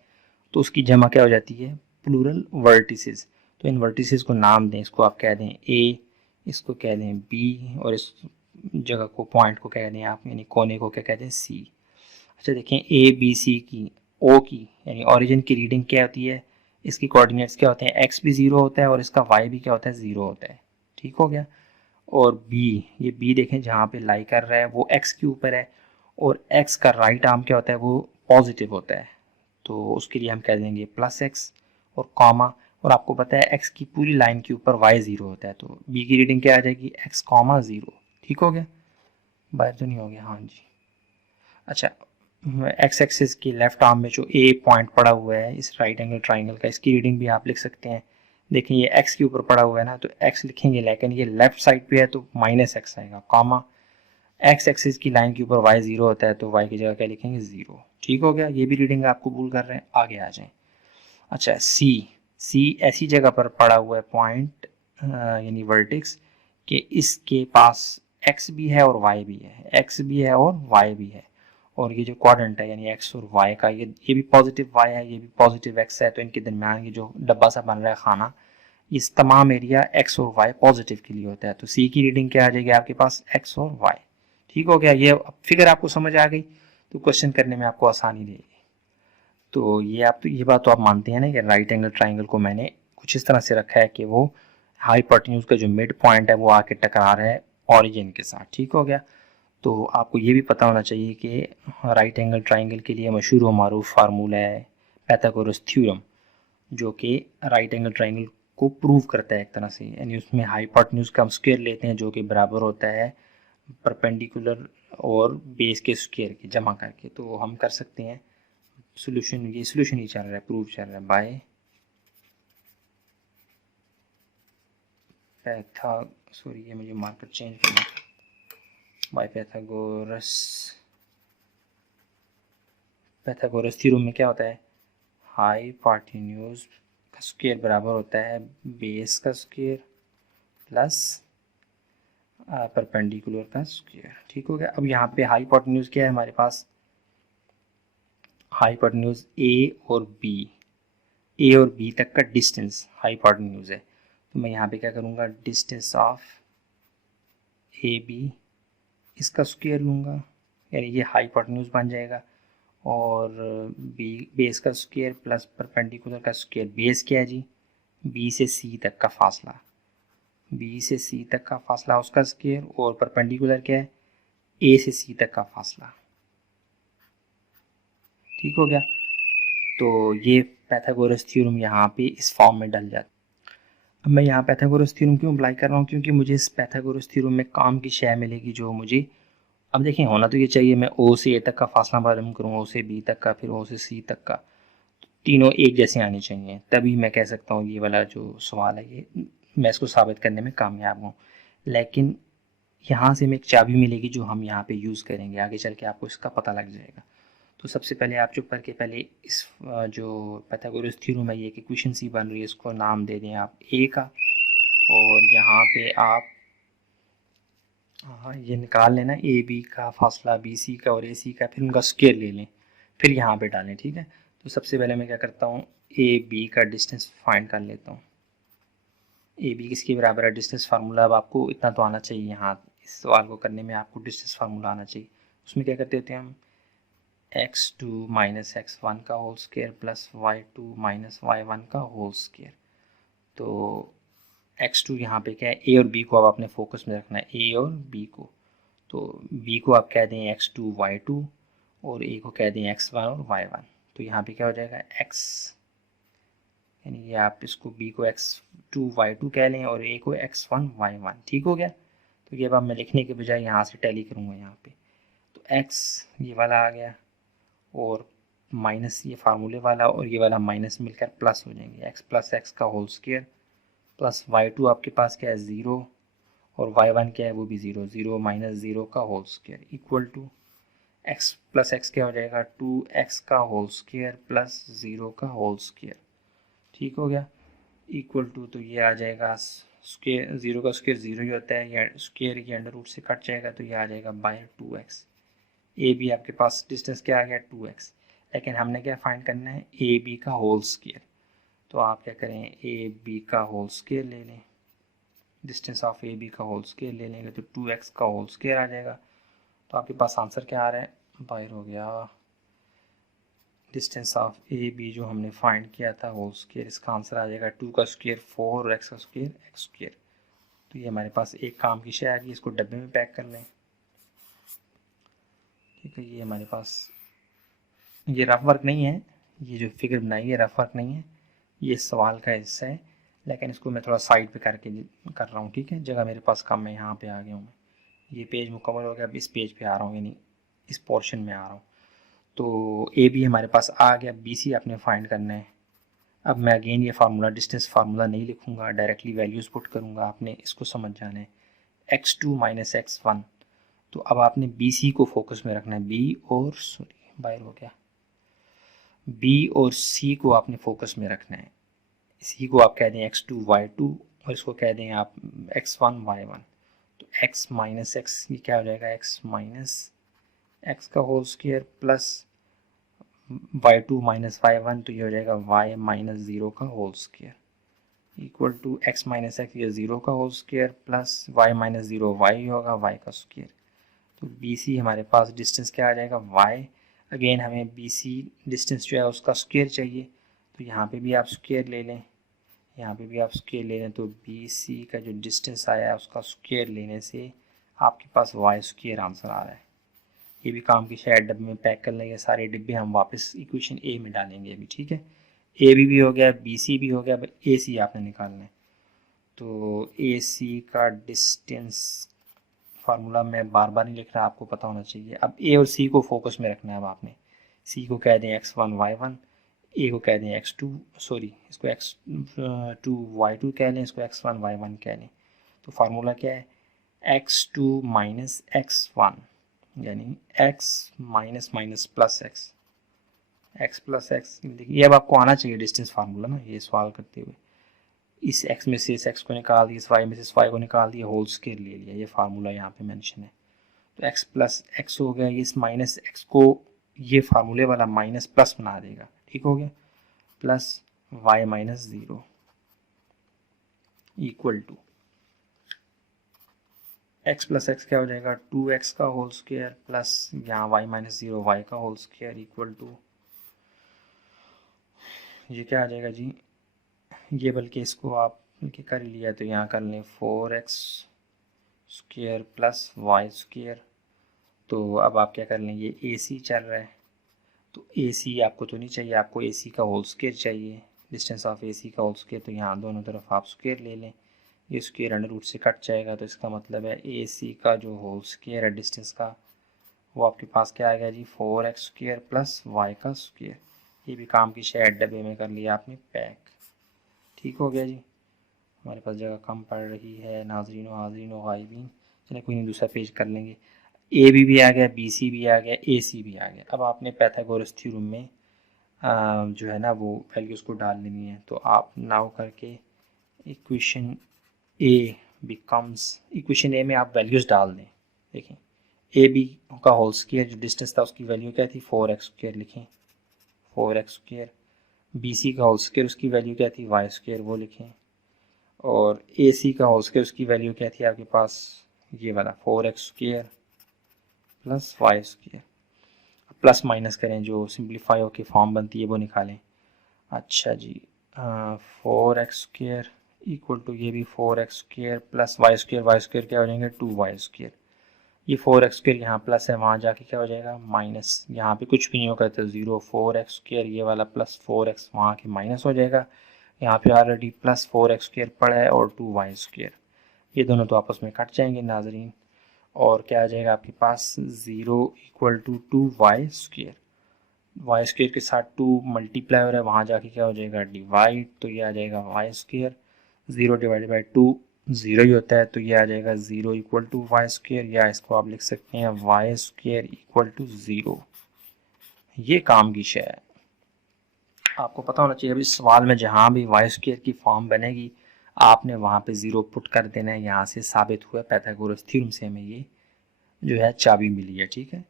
तो उसकी जमा क्या हो जाती है, प्लूरल वर्टिसेस। तो इन वर्टिसेस को नाम दें, इसको आप कह दें ए, इसको कह दें बी, और इस जगह को पॉइंट को कह दें आप, यानी कोने को क्या कहते हैं, सी। अच्छा देखें, ए बी सी की ओ की यानी ओरिजिन की रीडिंग क्या होती है, इसकी कोऑर्डिनेट्स क्या होते हैं, एक्स भी ज़ीरो होता है और इसका वाई भी क्या होता है, ज़ीरो होता है। ठीक हो गया। और बी, ये बी देखें जहाँ पे लाई कर रहा है वो एक्स के ऊपर है, और एक्स का राइट आर्म क्या होता है, वो पॉजिटिव होता है, तो उसके लिए हम कह देंगे प्लस एक्स और कॉमा। और आपको पता है एक्स की पूरी लाइन के ऊपर वाई ज़ीरो होता है, तो बी की रीडिंग क्या आ जाएगी, एक्स कॉमा ज़ीरो। ठीक हो गया, बाहर तो नहीं हो गया, हाँ जी। अच्छा, एक्स एक्सिस की लेफ्ट आर्म में जो ए पॉइंट पड़ा हुआ है इस राइट एंगल ट्राइंगल का, इसकी रीडिंग भी आप लिख सकते हैं। देखिए ये एक्स के ऊपर पड़ा हुआ है ना, तो एक्स लिखेंगे, लेकिन ये लेफ्ट साइड पे है तो माइनस एक्स आएगा, कॉमा एक्स एक्सिस की लाइन के ऊपर वाई जीरो होता है, तो वाई की जगह क्या लिखेंगे, जीरो। ठीक हो गया, ये भी रीडिंग आपको भूल कर रहे हैं, आगे आ जाएं। अच्छा सी, सी ऐसी जगह पर पड़ा हुआ है पॉइंट यानी वर्टिक्स कि इसके पास एक्स भी है और वाई भी है, एक्स भी है और वाई भी है, और ये जो क्वाड्रेंट है यानी एक्स और वाई का, ये भी पॉजिटिव वाई है, ये भी पॉजिटिव एक्स है, तो इनके दरमियान ये जो डब्बा सा बन रहा है खाना, इस तमाम एरिया एक्स और वाई पॉजिटिव के लिए होता है, तो सी की रीडिंग क्या आ जाएगी आपके पास, एक्स और वाई। ठीक हो गया, ये फिगर आपको समझ आ गई तो क्वेश्चन करने में आपको आसानी रहेगी। तो ये बात तो आप मानते हैं ना कि राइट एंगल ट्राइंगल को मैंने कुछ इस तरह से रखा है कि वो हाइपोटेन्यूज का जो मिड पॉइंट है वो आके टकरा रहा है ऑरिजिन के साथ। ठीक हो गया, तो आपको ये भी पता होना चाहिए कि राइट एंगल ट्राइंगल के लिए मशहूर व मारूफ फार्मूला है पैथागोरस थ्योरम, जो कि राइट एंगल ट्राइंगल को प्रूव करता है एक तरह से, यानी उसमें हाइपोटेन्यूज का हम स्क्वायर लेते हैं जो कि बराबर होता है परपेंडिकुलर और बेस के स्क्वायर के जमा करके। तो हम कर सकते हैं सोल्यूशन, ये सोल्यूशन ही चल रहा है, प्रूव चल रहा है बाय सॉरी ये मुझे मार्कर चेंज करना था, बाय पैथागोरस थ्योरम में क्या होता है, हाइपोटेन्यूज का स्क्वायर बराबर होता है बेस का स्क्वायर प्लस परपेंडिकुलर का स्क्वायर। ठीक हो गया। अब यहाँ पे हाइपोटेन्यूज क्या है हमारे पास, हाइपोटेन्यूज ए और बी तक का डिस्टेंस हाइपोटेन्यूज है, तो मैं यहाँ पे क्या करूँगा, डिस्टेंस ऑफ ए बी इसका स्क्वायर लूँगा, यानी ये हाइपोटेन्यूज बन जाएगा, और बी बेस का स्क्वायर प्लस परपेंडिकुलर का स्क्वायर। बेस क्या है जी, बी से सी तक का फासला, बी से सी तक का फासला उसका स्क्वायर, और परपेंडिकुलर क्या है, ए से सी तक का फासला। ठीक हो गया, तो ये पैथागोरस थ्योरम यहाँ पे इस फॉर्म में डल जाता है। अब मैं यहाँ पैथागोरस थ्योरम क्यों अप्लाई कर रहा हूँ, क्योंकि मुझे इस पैथागोरस थ्योरम में काम की शय मिलेगी जो मुझे, अब देखिए होना तो ये चाहिए मैं ओ से ए तक का फासला मालूम करूँ, ओ से बी तक का, फिर ओ से सी तक का, तीनों एक जैसे आने चाहिए, तभी मैं कह सकता हूँ ये वाला जो सवाल है ये मैं इसको साबित करने में कामयाब हूँ। लेकिन यहाँ से हमें एक चाबी मिलेगी जो हम यहाँ पे यूज़ करेंगे, आगे चल के आपको इसका पता लग जाएगा। तो सबसे पहले आप चुप करके पहले इस जो पैथागोरस थ्योरम है ये एक इक्वेशन सी बन रही है, इसको नाम दे दें आप ए का, और यहाँ पे आप हाँ ये निकाल लेना ए बी का फासला, बी सी का और ए सी का, फिर उनका स्क्वायर ले लें, फिर यहाँ पे डालें। ठीक है, तो सबसे पहले मैं क्या करता हूँ, ए बी का डिस्टेंस फाइंड कर लेता हूँ। ए बी किसके बराबर है, डिस्टेंस फार्मूला, अब आपको इतना तो आना चाहिए, यहाँ इस सवाल को करने में आपको डिस्टेंस फार्मूला आना चाहिए। उसमें क्या करते होते हैं हम, x2 माइनस x1 का whole square plus y2 minus y1 का होल स्क्वायर। तो x2 यहाँ पे क्या है, a और b को अब आपने फोकस में रखना है, a और b को, तो b को आप कह दें x2 y2 और a को कह दें x1 और y1। तो यहाँ पे क्या हो जाएगा, x यानी ये आप इसको b को x2 y2 कह लें और a को x1 y1। ठीक हो गया, तो ये अब मैं लिखने के बजाय यहाँ से टैली करूँगा यहाँ पे, तो x ये वाला आ गया और माइनस ये फार्मूले वाला और ये वाला माइनस मिलकर प्लस हो जाएंगे, x प्लस एक्स का होल स्क्वायर प्लस y2 आपके पास क्या है, ज़ीरो, और y1 क्या है, वो भी ज़ीरो, ज़ीरो माइनस ज़ीरो का whole square equal to x plus x क्या हो जाएगा, 2x का होल स्क्वायर प्लस ज़ीरो का होल स्क्वायर। ठीक हो गया, इक्वल टू, तो ये आ जाएगा स्क्वायर, 0 का स्क्वायर 0 ही होता है, या स्क्वायर ये अंडर रूट से कट जाएगा तो ये आ जाएगा बाय 2x। ए बी आपके पास डिस्टेंस क्या आ गया 2x, लेकिन हमने क्या फाइंड करना है ए बी का होल स्क्वायर। तो आप क्या करें ए बी का होल स्क्वायर ले लें, डिस्टेंस ऑफ ए बी का होल स्क्वायर ले लेंगे तो 2x का होल स्क्वायर आ जाएगा। तो आपके पास आंसर क्या आ रहा है, बाहर हो गया डिस्टेंस ऑफ ए बी जो हमने फाइंड किया था होल स्क्वायर, इसका आंसर आ जाएगा 2 का स्क्वायर 4 और x का स्क्वायर x स्क्वायर। तो ये हमारे पास एक काम की शय आ गई, इसको डब्बे में पैक कर लें। ठीक है, ये हमारे पास ये रफ वर्क नहीं है, ये जो फिगर बनाई है रफ वर्क नहीं है, ये सवाल का हिस्सा है, लेकिन इसको मैं थोड़ा साइड पे करके कर रहा हूँ। ठीक है, जगह मेरे पास कम है, यहाँ पे आ गया हूँ मैं, ये पेज मुकम्मल हो गया, अब इस पेज पे आ रहा हूँ, यानी इस पोर्शन में आ रहा हूँ। तो ए बी हमारे पास आ गया, बी सी आपने फाइंड करना है। अब मैं अगेन ये फार्मूला डिस्टेंस फार्मूला नहीं लिखूंगा, डायरेक्टली वैल्यूज़ पुट करूँगा, आपने इसको समझ जाना है x2 माइनस x1। तो अब आपने बी सी को फोकस में रखना है, बी और सॉरी बाहर हो गया, बी और सी को आपने फोकस में रखना है। सी को आप कह दें x2 y2 और इसको कह दें आप x1 y1। तो x माइनस एक्स ये क्या हो जाएगा, x माइनस एक्स का whole square plus y2 minus y1, तो ये हो जाएगा y माइनस 0 का whole square equal to x minus x ये 0 का whole square plus y minus 0 y होगा y का स्क्वायर। तो बी सी हमारे पास डिस्टेंस क्या आ जाएगा y, अगेन हमें बी सी डिस्टेंस जो है उसका स्क्वायर चाहिए, तो यहाँ पे भी आप स्क्वायर ले लें, यहाँ पे भी आप स्क्वायर ले लें। तो बी सी का जो डिस्टेंस आया है उसका स्क्वायर लेने से आपके पास वाई स्क्वायर आंसर आ रहा है। ये भी काम की शायद डब्बे में पैक कर लेंगे, सारे डिब्बे हम वापस इक्वेशन ए में डालेंगे अभी। ठीक है, ए बी भी हो गया, बी सी भी हो गया, अब ए सी आपने निकालना है। तो ए सी का डिस्टेंस फार्मूला मैं बार बार नहीं लिख रहा, आपको पता होना चाहिए। अब ए और सी को फोकस में रखना है। अब आपने सी को कह दें x1 y1, ए को कह दें x2 सॉरी इसको x2 y2 कह लें, इसको x1 y1 कह लें। तो फार्मूला क्या है x2 माइनस x1, यानी x minus minus plus x plus x. देखिए अब आपको आना चाहिए डिस्टेंस फार्मूला ना, ये सवाल करते हुए इस x में से इस x को निकाल दिया, इस y में से इस y को निकाल दिया, होल स्क्वायर ले लिया, ये फार्मूला यहाँ पे मेंशन है। तो x प्लस एक्स हो गया, इस माइनस x को ये फार्मूले वाला माइनस प्लस बना देगा। ठीक हो गया, plus y minus 0 equal to x plus x क्या हो जाएगा 2x का होल स्क्वायर प्लस यहाँ y माइनस 0 y का होल स्क्वायर इक्वल टू ये क्या आ जाएगा जी, ये बल्कि इसको आप कर लिया तो यहाँ कर लें 4x square plus y square. तो अब आप क्या कर लें, ये ए सी चल रहा है, तो ए सी आपको तो नहीं चाहिए, आपको ए सी का होल स्क्वायर चाहिए, डिस्टेंस ऑफ ए सी का होल स्क्वायर। तो यहाँ दोनों तरफ आप स्क्वायर ले लें, ये स्क्वायर अंडर रूट से कट जाएगा, तो इसका मतलब है ए सी का जो होल स्क्वायर है डिस्टेंस का वो आपके पास क्या आएगा जी 4x स्क्वायर प्लस वाई का स्क्वायर। ये भी काम की शायद डब्बे में कर लिया आपने पैक। ठीक हो गया जी, हमारे पास जगह कम पड़ रही है, नाजरीन हाजरीन गायबीन, चलिए कोई नहीं दूसरा पेज कर लेंगे। ए भी आ गया, बी सी भी आ गया, ए सी भी आ गया। अब आपने पैथागोरस थ्योरम में जो है ना वो वैल्यूज़ को डाल लेनी है। तो आप नाउ करके इक्वेशन ए बिकम्स, इक्वेशन ए में आप वैल्यूज़ डाल दें। देखें ए बी का होल स्क्वायर जो डिस्टेंस था उसकी वैल्यू क्या थी 4x स्क्वायर, लिखें 4x स्क्वायर। बी सी का होल स्क्वायर उसकी वैल्यू क्या थी y स्क्वायर, वो लिखें। और ए सी का होल स्क्वायर उसकी वैल्यू क्या थी आपके पास ये वाला 4x square plus y square. Plus minus करें, जो सिंप्लीफाई होकर फॉर्म बनती है वो निकालें। अच्छा जी 4x स्क्वायर इक्वल टू ये भी 4x square plus y square क्या हो जाएंगे 2y स्क्वायर। ये 4x स्क्वायर यहाँ प्लस है, वहाँ जाके क्या हो जाएगा माइनस, यहाँ पे कुछ भी नहीं होगा तो 0 4x स्क्वायर ये वाला प्लस 4x वहाँ के माइनस हो जाएगा। यहाँ पे ऑलरेडी प्लस 4x स्क्वायर पड़ा है और 2y स्क्वायर, ये दोनों तो आपस में कट जाएंगे नाजरीन, और क्या आ जाएगा आपके पास 0 equal to 2y square. Y square के साथ 2 मल्टीप्लाई हो रहा है, वहाँ जाके क्या हो जाएगा डिवाइड, तो ये आ जाएगा वाई स्क्वायर। 0 डिवाइडेड बाई 2 0 ही होता है, तो ये आ जाएगा 0 इक्वल टू वाई स्क्वायर, या इसको आप लिख सकते हैं वाई स्क्वायर इक्वल टू 0। ये काम की शय है, आपको पता होना चाहिए। अभी सवाल में जहाँ भी वाई स्क्वायर की फॉर्म बनेगी आपने वहाँ पे ज़ीरो पुट कर देना है। यहाँ से साबित हुआ पाइथागोरस थ्योरम से हमें ये जो है चाबी मिली है। ठीक है,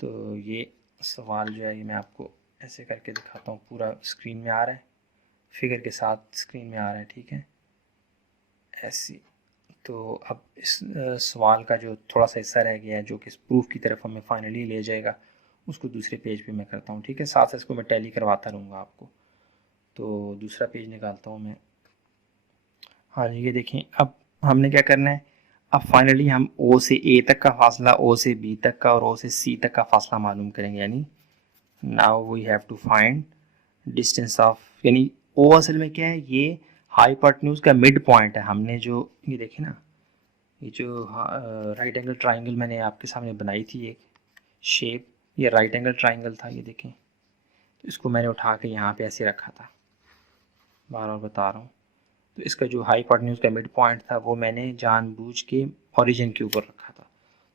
तो ये सवाल जो है ये मैं आपको ऐसे करके दिखाता हूँ, पूरा स्क्रीन में आ रहा है, फिगर के साथ स्क्रीन में आ रहा है। ठीक है, ऐसी। तो अब इस सवाल का जो थोड़ा सा हिस्सा रह गया है जो कि इस प्रूफ की तरफ हमें फाइनली ले जाएगा, उसको दूसरे पेज पे मैं करता हूँ। ठीक है, साथ साथ इसको मैं टैली करवाता रहूँगा आपको। तो दूसरा पेज निकालता हूँ मैं। हाँ जी, ये देखें, अब हमने क्या करना है, अब फाइनली हम ओ से ए तक का फासला, ओ से बी तक का और ओ से सी तक का फासला मालूम करेंगे। यानी now we have to find distance of, यानी ओ असल में क्या है, ये हाइपोटेन्यूज का मिड पॉइंट है। हमने जो ये देखें ना, ये जो राइट एंगल ट्राइंगल मैंने आपके सामने बनाई थी एक शेप, ये राइट एंगल ट्राइंगल था, ये देखें। तो इसको मैंने उठा के यहाँ पे ऐसे रखा था, बार बार बता रहा हूँ। तो इसका जो हाइपोटेन्यूज का मिड पॉइंट था वो मैंने जानबूझ के ओरिजिन के ऊपर रखा था।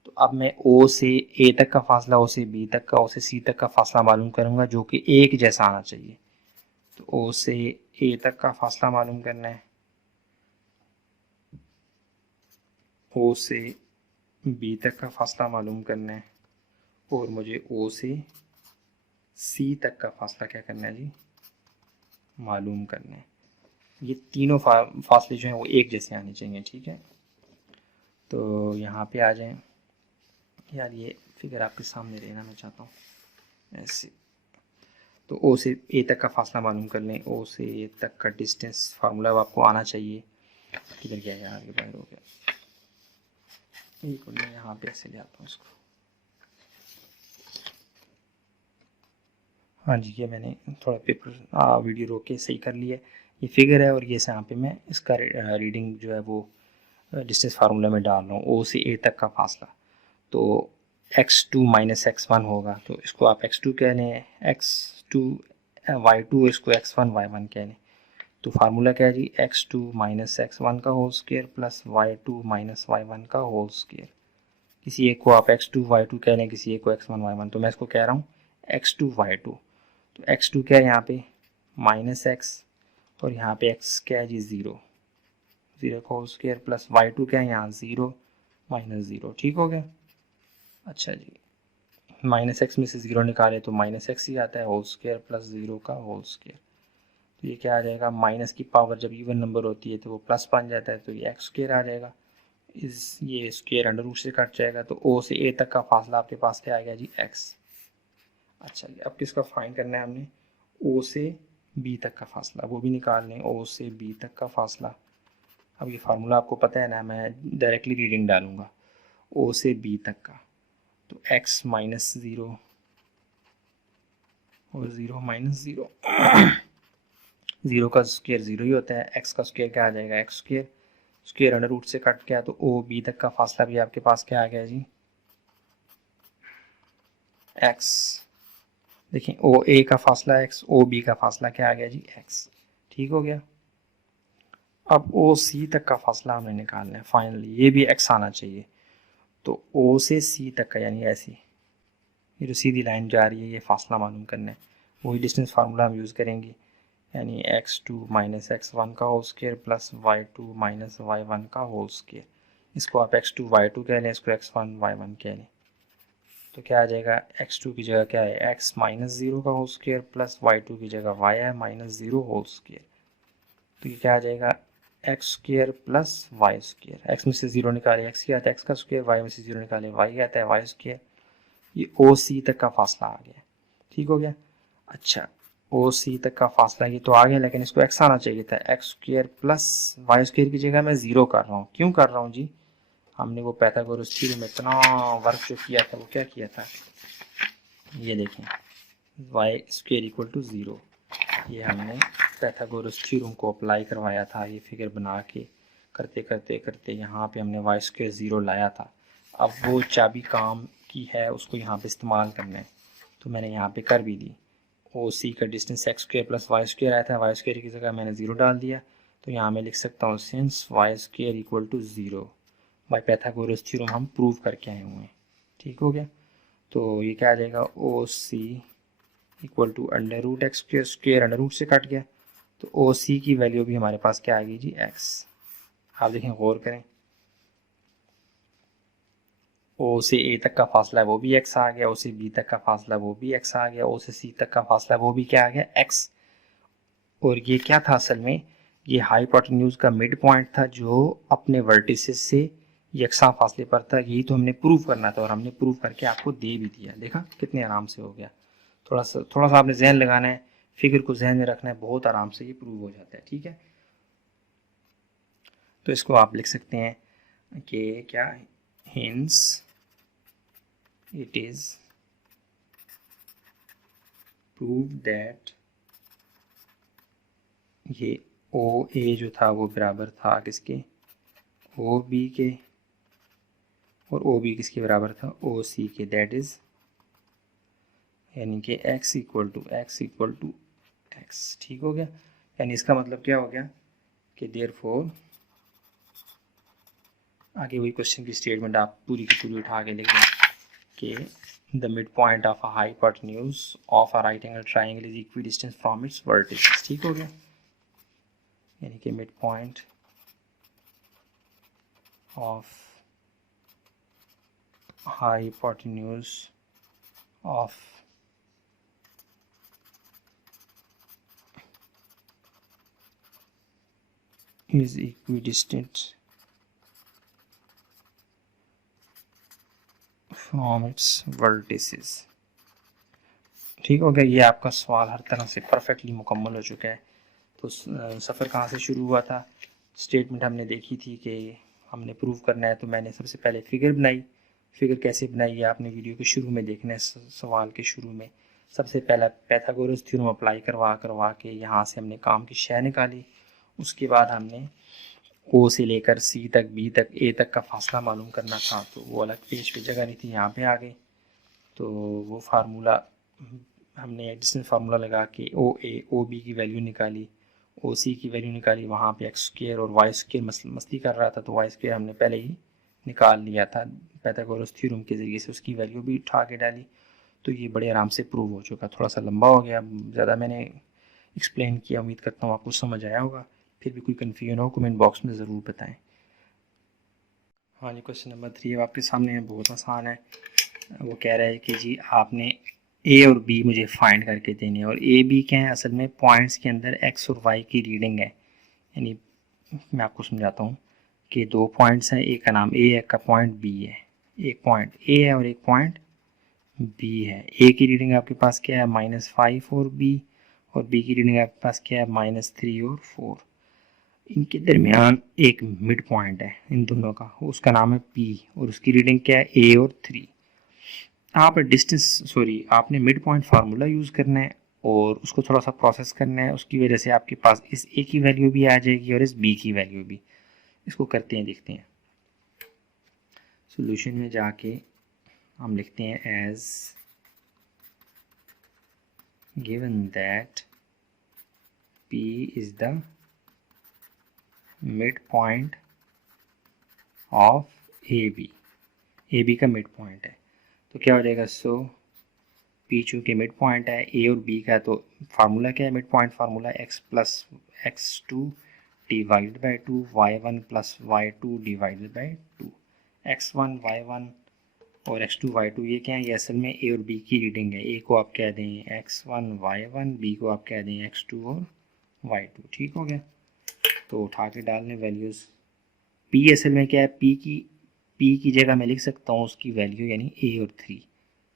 तो अब मैं ओ से ए तक का फासला, ओ से बी तक का, ओ से सी तक का फासला मालूम करूँगा जो कि एक जैसा आना चाहिए। तो ओ से ए तक का फासला मालूम करना है, ओ से बी तक का फासला मालूम करना है, और मुझे ओ से सी तक का फासला क्या करना है जी, मालूम करना है। ये तीनों फासले जो हैं वो एक जैसे आने चाहिए। ठीक है, तो यहाँ पे आ जाएं। यार ये फिगर आपके सामने रहना मैं चाहता हूँ ऐसे। तो ओ से ए तक का फासला मालूम कर लें, ओ से ए तक का डिस्टेंस फार्मूला आपको आना चाहिए। किधर गया यार, आगे बाहर हो गया, एक मिनट मैं यहाँ पे ऐसे ले आता हूँ इसको। हाँ जी, ये मैंने थोड़ा पेपर वीडियो रोक के सही कर लिया। ये फिगर है और ये यहाँ पे मैं इसका रीडिंग जो है वो डिस्टेंस फार्मूला में डाल रहा हूँ। ओ से ए तक का फासला तो x2 माइनस x1 होगा, तो इसको आप x2 कह लें, x2 y2, इसको x1 y1 कह लें। तो फार्मूला क्या है जी, x2 माइनस x1 का whole square plus y2 minus y1 का होल स्क्वायर। किसी एक को आप x2 y2 कह लें, किसी एक को x1 y1। तो मैं इसको कह रहा हूँ x2 y2। तो x2 क्या है यहाँ पे माइनस x, और यहाँ पे x क्या है जी ज़ीरो, ज़ीरो का होल स्क्वायर प्लस y2 क्या है यहाँ ज़ीरो माइनस ज़ीरो। ठीक हो गया। अच्छा जी, माइनस एक्स में से ज़ीरो निकाले तो माइनस एक्स ही आता है, होल स्क्वायर प्लस ज़ीरो का होल स्क्वायर। तो ये क्या आ जाएगा, माइनस की पावर जब इवन नंबर होती है तो वो प्लस बन जाता है, तो ये एक्स स्क्वायर आ जाएगा। ये स्क्वायर अंडर रूट से कट जाएगा। तो ओ से ए तक का फासला आपके पास क्या आएगा जी, एक्स। अच्छा जी, अब किसका फाइंड करना है हमने, ओ से बी तक का फासला, वो भी निकाल लें, ओ से बी तक का फासला। अब ये फार्मूला आपको पता है ना, मैं डायरेक्टली रीडिंग डालूंगा ओ से बी तक का। तो x माइनस ज़ीरो और ज़ीरो माइनस ज़ीरो, ज़ीरो का स्क्वायर ज़ीरो ही होता है, x का स्क्वायर क्या आ जाएगा, x square, square under root से कट गया। तो ओ बी तक का फासला भी आपके पास क्या आ गया जी, x। देखिए ओ ए का फासला x, ओ बी का फासला क्या आ गया जी, x। ठीक हो गया। अब ओ सी तक का फासला हमें निकालना है फाइनली, ये भी x आना चाहिए। तो ओ से सी तक का, यानी ऐसी ये जो सीधी लाइन जा रही है, ये फासला मालूम करना है। वही डिस्टेंस फार्मूला हम यूज़ करेंगे, यानी x2 माइनस x1 का whole square plus y2 minus y1 का होल स्क्वायर। इसको आप x2 y2 कह लें, इसको x1 y1 कह लें। तो क्या आ जाएगा, x2 की जगह क्या है, x माइनस ज़ीरो का होल स्क्वायर प्लस y2 की जगह y है माइनस ज़ीरो होल स्क्वायर। तो ये क्या आ जाएगा, x square plus y square. X में से ज़ीरो निकाले एक्स की आता है एक्स का स्क्वायर, वाई में से ज़ीरो निकाले वाई आता है वाई स्क्वायर। ये ओ सी तक का फासला आ गया। ठीक हो गया। अच्छा, ओ सी तक का फासला ये तो आ गया, लेकिन इसको एक्स आना चाहिए था। X square plus y square की जगह मैं ज़ीरो कर रहा हूँ। क्यों कर रहा हूँ जी, हमने वो पाइथागोरस थ्योरम में इतना वर्क जो किया था वो क्या किया था, ये देखें, y square equal to zero. ये हमने पाइथागोरस थ्योरम को अप्लाई करवाया था, ये फिगर बना के करते करते करते यहाँ पे हमने वाई स्क्वायर ज़ीरो लाया था। अब वो चाबी काम की है, उसको यहाँ पे इस्तेमाल करना है, तो मैंने यहाँ पे कर भी दी। ओ सी का distance x square plus y square आया था, वाई स्क्वायर की जगह मैंने ज़ीरो डाल दिया। तो यहाँ मैं लिख सकता हूँ since y square equal to zero, by Pythagoras theorem हम प्रूव करके आए हुए हैं। ठीक हो गया। तो ये क्या आ जाएगा, O C equal to under root X square, square under root से कट गया, तो ओ सी की वैल्यू भी हमारे पास क्या आ गई जी, एक्स। आप देखें, गौर करें, ओ से ए तक का फासला है वो भी एक्स आ गया, ओ से बी तक का फासला वो भी एक्स आ गया, ओ से सी तक का फासला वो भी क्या आ गया, एक्स। और ये क्या था असल में, ये हाइपोटेन्यूज का मिड पॉइंट था जो अपने वर्टिसेस से यकसा फासले पर था। यही तो हमने प्रूव करना था और हमने प्रूव करके आपको दे भी दिया। देखा कितने आराम से हो गया। थोड़ा सा आपने जहन लगाना है, फिगर को जहन में रखना है, बहुत आराम से ये प्रूव हो जाता है। ठीक है, तो इसको आप लिख सकते हैं कि क्या, hints it is prove that ये ओ ए जो था वो बराबर था किसके, ओ बी के, और ओ बी किसके बराबर था, ओ सी के। दैट इज यानी कि x इक्वल टू एक्स। ठीक हो गया, यानी इसका मतलब क्या हो गया कि देयरफॉर, आगे वही क्वेश्चन की स्टेटमेंट आप पूरी की पूरी उठा के लिख दें कि the mid point of a hypotenuse of a right angle triangle is equidistance from its vertices. ठीक हो गया, यानी कि mid point of hypotenuse of is equidistant from its vertices। ठीक हो गया, ये आपका सवाल हर तरह से परफेक्टली मुकम्मल हो चुका है। तो सफ़र कहाँ से शुरू हुआ था, स्टेटमेंट हमने देखी थी कि हमने प्रूव करना है, तो मैंने सबसे पहले फ़िगर बनाई। फ़िगर कैसे बनाई है आपने वीडियो के शुरू में देखना है। सवाल के शुरू में सबसे पहला पाइथागोरस थ्योरम अप्लाई करवा के यहाँ से हमने काम की शय निकाली। उसके बाद हमने ओ से लेकर सी तक, बी तक, ए तक का फासला मालूम करना था, तो वो अलग पेज पे जगह नहीं थी, यहाँ पे आ गए। तो वो फार्मूला हमने डिस्टेंस फार्मूला लगा के ओ ए ओ बी की वैल्यू निकाली, ओ सी की वैल्यू निकाली। वहाँ पे एक्स स्क्वायर और वाई स्क्वायर मस्ती कर रहा था, तो वाई स्क्वायर हमने पहले ही निकाल लिया था पाइथागोरस थ्योरम के ज़रिए से, उसकी वैल्यू भी उठा के डाली। तो ये बड़े आराम से प्रूव हो चुका। थोड़ा सा लंबा हो गया, ज़्यादा मैंने एक्सप्लेन किया, उम्मीद करता हूँ आपको समझ आया होगा। फिर भी कोई कन्फ्यूजन हो कमेंट बॉक्स में ज़रूर बताएं। हाँ जी, क्वेश्चन नंबर 3 आपके सामने है, बहुत आसान है। वो कह रहा है कि जी आपने ए और बी मुझे फाइंड करके देने हैं, और ए बी क्या है, असल में पॉइंट्स के अंदर एक्स और वाई की रीडिंग है। यानी मैं आपको समझाता हूँ कि दो पॉइंट्स हैं, एक का नाम ए है, एक का पॉइंट बी है। एक पॉइंट ए है और एक पॉइंट बी है। ए की रीडिंग आपके पास क्या है, -5 और बी, और बी की रीडिंग आपके पास क्या है, -3 और 4। इनके दरमियान एक मिड पॉइंट है इन दोनों का, उसका नाम है पी, और उसकी रीडिंग क्या है, ए और 3। आपने मिड पॉइंट फार्मूला यूज़ करना है और उसको थोड़ा सा प्रोसेस करना है। उसकी वजह से आपके पास इस ए की वैल्यू भी आ जाएगी और इस बी की वैल्यू भी। इसको करते हैं, देखते हैं। सॉल्यूशन में जाके हम लिखते हैं as given that P is the mid point of AB। AB का मिड पॉइंट है, तो क्या हो जाएगा, सो P चूँकि मिड पॉइंट है A और B का, तो फार्मूला क्या है, mid point formula x plus x2 divide by 2, y1 plus y2 divided by 2। x1 y1 और x2 y2 ये क्या है, ये असल में A और B की रीडिंग है। A को आप कह दें x1 y1, B को आप कह दें x2 और y2। ठीक हो गया, तो उठा के डालने वैल्यूज़। P असल में क्या है, P की जगह मैं लिख सकता हूँ उसकी वैल्यू, यानी A और 3।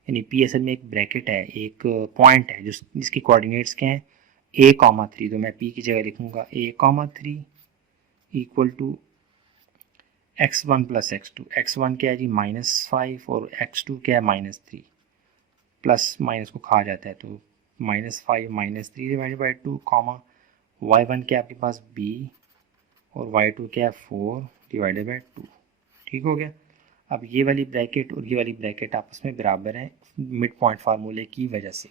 यानी P असल में एक ब्रैकेट है, एक पॉइंट है जिसकी कोऑर्डिनेट्स क्या हैं, A,3। तो मैं P की जगह लिखूँगा A,3 equal to x1 plus x2। x1 क्या है जी, -5, और x2 क्या है, -3। प्लस माइनस को खा जाता है, तो -5 -3 डिवाइडेड बाई 2, y1 क्या है आपके पास b, और y2 क्या है 4 डिवाइडेड बाई 2। ठीक हो गया। अब ये वाली ब्रैकेट और ये वाली ब्रैकेट आपस में बराबर हैं मिड पॉइंट फार्मूले की वजह से।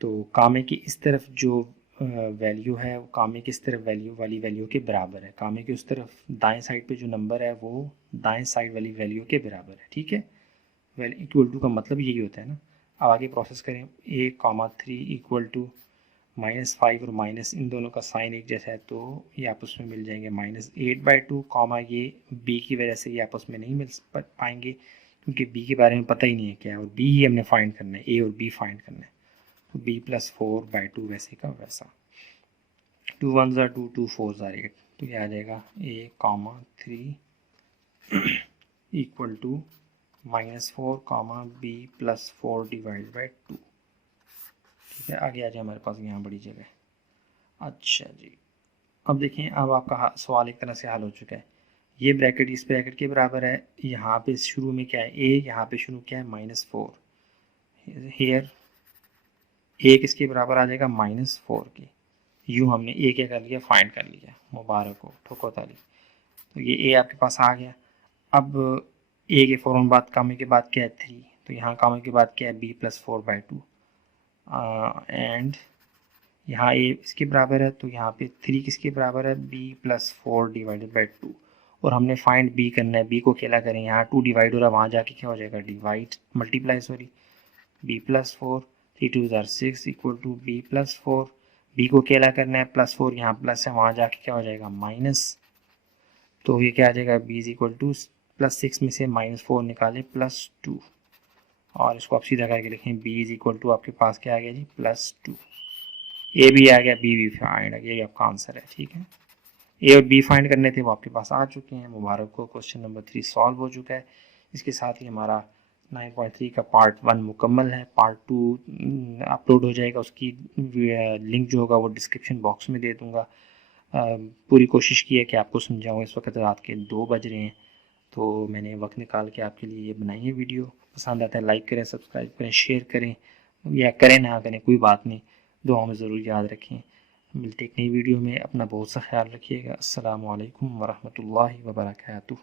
तो कामे की इस तरफ जो वैल्यू है, वो कामे की इस तरफ वैल्यू वाली वैल्यू के बराबर है। कामे की उस तरफ दाएं साइड पे जो नंबर है वो दाएं साइड वाली वैल्यू के बराबर है। ठीक है, इक्वल टू का मतलब यही होता है ना। अब आगे प्रोसेस करें, A,3 इक्वल टू -5 और माइनस इन दोनों का साइन एक जैसा है तो ये आपस में मिल जाएंगे। -8/2 कॉमा ये b की वजह से ये आपस में नहीं मिल पाएंगे क्योंकि b के बारे में पता ही नहीं है क्या है, और b ही हमने फाइंड करना है, a और b फाइंड करना है। तो b + 4/2 वैसे का वैसा। 2 1s are 2, 2 4s are 8, तो ये आ जाएगा a, 3 इक्वल टू -4, b + 4/2। ठीक है, आगे आ जाए हमारे पास यहाँ बड़ी जगह। अच्छा जी, अब देखें, अब आपका सवाल एक तरह से हल हो चुका है। ये ब्रैकेट इस ब्रैकेट के बराबर है, यहाँ पे शुरू में क्या है a, यहाँ पे शुरू क्या है -4, हेयर a किसके बराबर आ जाएगा -4 की। यूँ हमने a क्या कर लिया, फाइंड कर लिया, मुबारक हो, ठोको ताली। तो ये a आपके पास आ गया। अब a के फ़ौरन बाद कामे के बाद क्या है 3, तो यहाँ कामे के बाद क्या है b + 4/2 एंड यहाँ a इसके बराबर है, तो यहाँ पे 3 किसके बराबर है b + 4/2, और हमने फाइंड b करना है। b को अकेला करें, यहाँ 2 डिवाइड हो रहा है, वहाँ जाके क्या हो जाएगा divide multiply sorry, b + 4 3 2s are 6 equal to b + 4, b को अकेला करना है, +4 यहाँ प्लस है, वहाँ जाके क्या हो जाएगा माइनस, तो ये क्या आ जाएगा b = +6 में से -4 निकाले +2, और इसको आप सीधा करके लिखें b = आपके पास क्या आ गया जी +2। ए भी आ गया, बी भी फाइंड आ गया, ये आपका आंसर है। ठीक है, ए और बी फाइंड करने थे, वो आपके पास आ चुके हैं, मुबारक को, क्वेश्चन नंबर 3 सॉल्व हो चुका है। इसके साथ ही हमारा 9.3 का पार्ट 1 मुकम्मल है। पार्ट 2 अपलोड हो जाएगा, उसकी लिंक जो होगा वो डिस्क्रिप्शन बॉक्स में दे दूँगा। पूरी कोशिश की है कि आपको समझाऊँ। इस वक्त रात के 2 बज रहे हैं, तो मैंने वक्त निकाल के आपके लिए ये बनाई है वीडियो। पसंद आता है लाइक करें, सब्सक्राइब करें, शेयर करें, या करें ना करें कोई बात नहीं, दुआ में ज़रूर याद रखें। मिलते एक नई वीडियो में, अपना बहुत सा ख्याल रखिएगा। अस्सलामु अलैकुम वरहमतुल्लाहि वबरकातुहू।